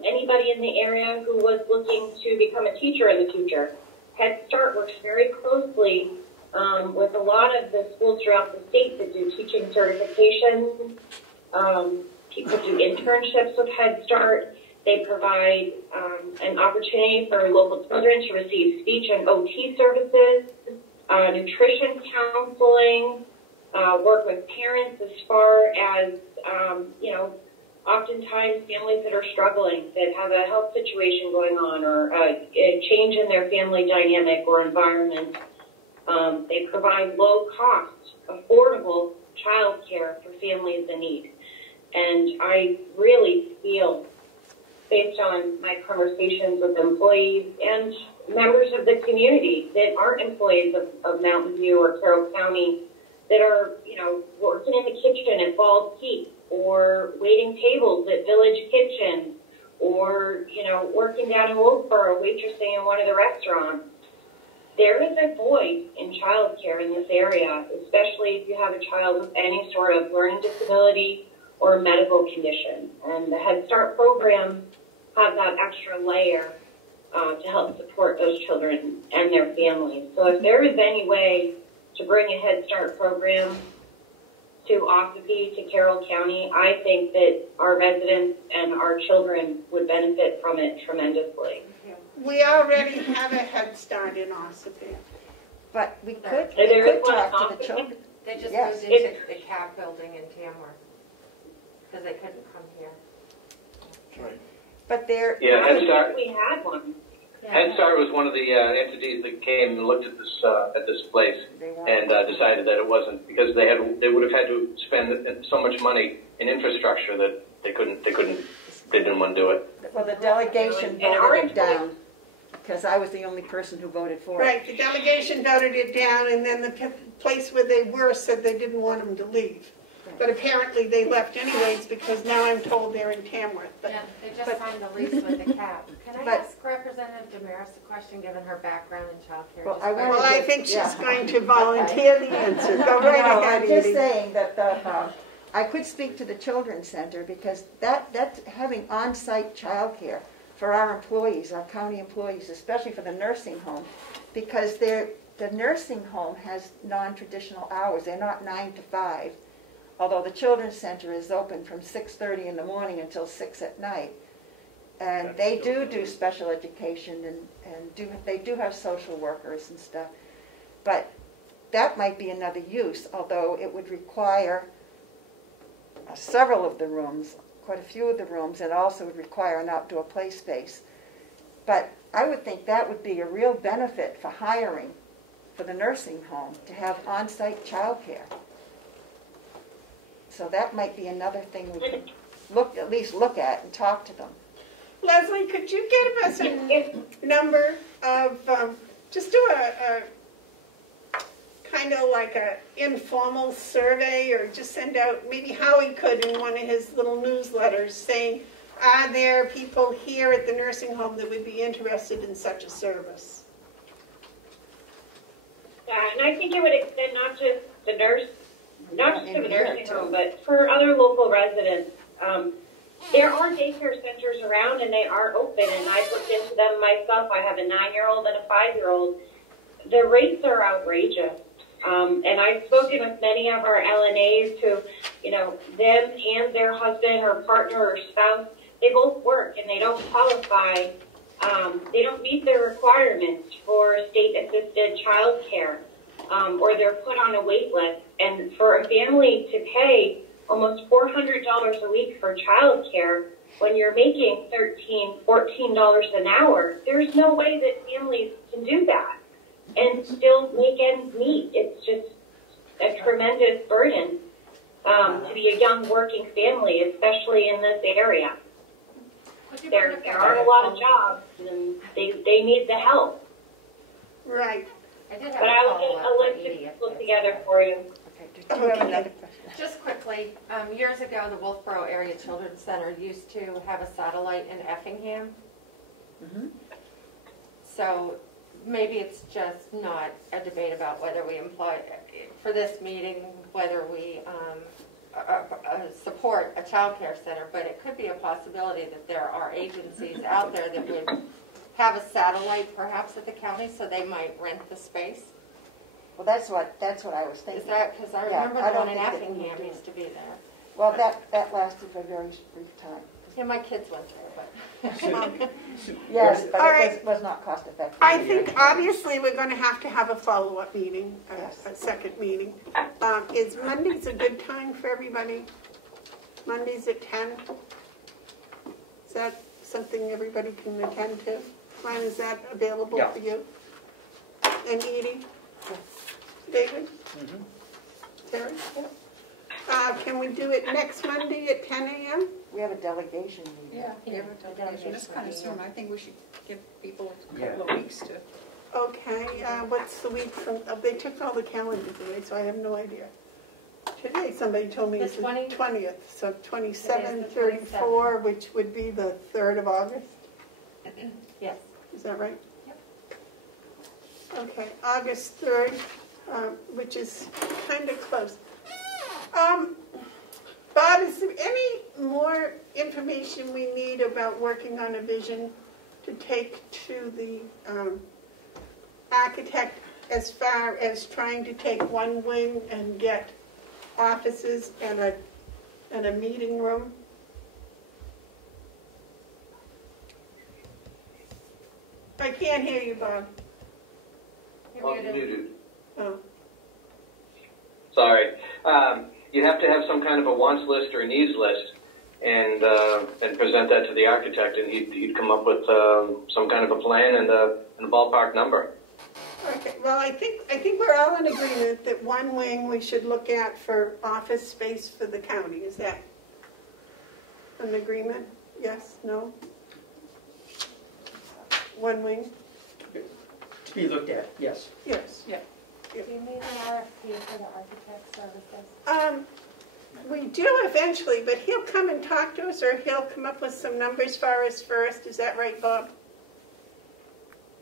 anybody in the area who was looking to become a teacher in the future. Head Start works very closely with a lot of the schools throughout the state that do teaching certifications. People do internships with Head Start. They provide an opportunity for local children to receive speech and OT services, nutrition counseling, work with parents as far as, oftentimes families that are struggling, that have a health situation going on or a change in their family dynamic or environment. They provide low-cost, affordable child care for families in need. And I really feel, based on my conversations with employees and members of the community that aren't employees of Mountain View or Carroll County, that are, working in the kitchen at Bald Peak, or waiting tables at Village Kitchen, or, working down in Wolfboro, waitressing in one of the restaurants. There is a void in childcare in this area, especially if you have a child with any sort of learning disability or medical condition. And the Head Start program has that extra layer to help support those children and their families. So if there is any way to bring a Head Start program to Ossipee, to Carroll County, I think that our residents and our children would benefit from it tremendously. We already have a Head Start in Ossipee. But we could talk to the children. They just Yes. moved into the CAB building in Tamworth because they couldn't come here. Right. But they're... Yeah, Head Start. We had one. Head Start was one of the entities that came and looked at this place and decided that it wasn't, because they would have had to spend so much money in infrastructure that they didn't want to do it. Well, the delegation voted it down, because I was the only person who voted for it. Right, the delegation voted it down, and then the place where they were said they didn't want them to leave. But apparently they left anyways, because now I'm told they're in Tamworth. But, Yeah, they just signed the lease with the CAB. Can I ask Representative Damaris a question, given her background in child care? Well, I think she's going to volunteer the answer. Go right ahead, I'm just Edie. saying that I could speak to the Children's Center, because that's having on-site childcare for our employees, our county employees, especially for the nursing home, because the nursing home has non-traditional hours. They're not 9 to 5. Although the Children's Center is open from 6:30 in the morning until 6 at night. And they do special education, and they do have social workers and stuff. But that might be another use, although it would require several of the rooms, quite a few of the rooms, and also would require an outdoor play space. But I would think that would be a real benefit for hiring for the nursing home, to have on-site childcare. So that might be another thing we could at least look at and talk to them. Leslie, could you give us a number of, just do a kind of like a informal survey, or just send out, maybe Howie could in one of his little newsletters, saying, are there people here at the nursing home that would be interested in such a service? Yeah, and I think it would extend not just to the nursing home, but for other local residents. There are daycare centers around, and they are open, and I've looked into them myself. I have a 9-year-old and a 5-year-old. The rates are outrageous. And I've spoken with many of our LNAs who, them and their husband or partner or spouse, they both work and they don't qualify. They don't meet the requirements for state-assisted child care, or they're put on a wait list. And for a family to pay almost $400 a week for child care when you're making $13, $14 an hour, there's no way that families can do that and still make ends meet. It's just a tremendous burden to be a young working family, especially in this area. There are a lot of jobs, and they need the help. Right. But I will get a list to put together for you. Do you have another question? Just quickly, years ago, the Wolfboro Area Children's Center used to have a satellite in Effingham. Mm-hmm. So maybe it's just not a debate about whether we employ, for this meeting, whether we support a child care center, but it could be a possibility that there are agencies out there that would have a satellite perhaps at the county, so they might rent the space. Well, that's what I was thinking. Is that, because I remember the one in Effingham used to be there. Well, that lasted for a very brief time. Yeah, my kids went there, but. Yes, but All it right. was not cost effective. I think obviously we're going to have a follow-up meeting, Yes. a second meeting. Is Mondays a good time for everybody? Mondays at 10? Is that something everybody can attend to? Ryan, is that available for you? And Edie? David? Terry? Can we do it next Monday at 10 a.m.? We have a delegation meeting. Yeah, we have a delegation. It's kind of soon. I think we should give people a couple of weeks to. Okay, what's the week from, they took all the calendars away, so I have no idea. Today, somebody told me it's the 20th, so 27, 34, which would be the 3rd of August? Yes. Is that right? Yep. Okay, August 3rd, which is kind of close. Bob, is there any more information we need about working on a vision to take to the architect as far as trying to take one wing and get offices and a meeting room? I can't hear you, Bob. You're Muted. Oh. Sorry. You'd have to have some kind of a wants list or a needs list, and present that to the architect, and he'd come up with some kind of a plan and a ballpark number. Okay. Well, I think we're all in agreement that one wing we should look at for office space for the county. Is that an agreement? Yes? No? One wing? To be looked at, yes. Yes. Yeah. Do you need an RFP for the architect services? We do eventually, but he'll come and talk to us, or he'll come up with some numbers for us first. Is that right, Bob?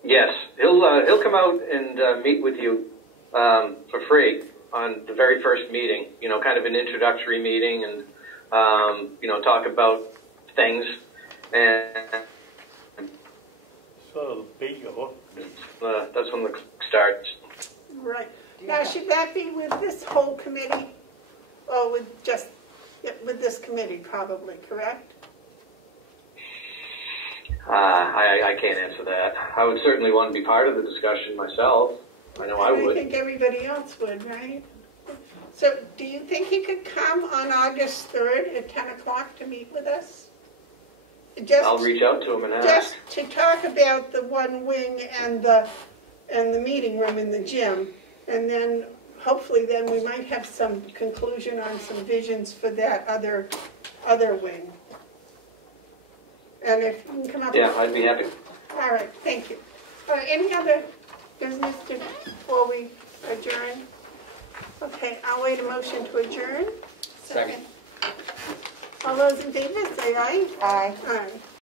Yes, he'll come out and meet with you for free on the very first meeting. Kind of an introductory meeting, and talk about things, and Sort of bait your hook. that's when the clock starts. Right. Now, should that be with this whole committee, or with just with this committee, probably, correct? I can't answer that. I would certainly want to be part of the discussion myself. I know I would. I think everybody else would, right? So, do you think he could come on August 3rd at 10 o'clock to meet with us? I'll reach out to him and ask. Just to talk about the one wing and the meeting room in the gym, and then hopefully then we might have some conclusion on some visions for that other wing. And if you can come up. Yeah, I'd be happy. All right, thank you. Any other business before we adjourn? Okay, I'll wait a motion to adjourn. Second. All those in favor, say aye. Aye. Aye.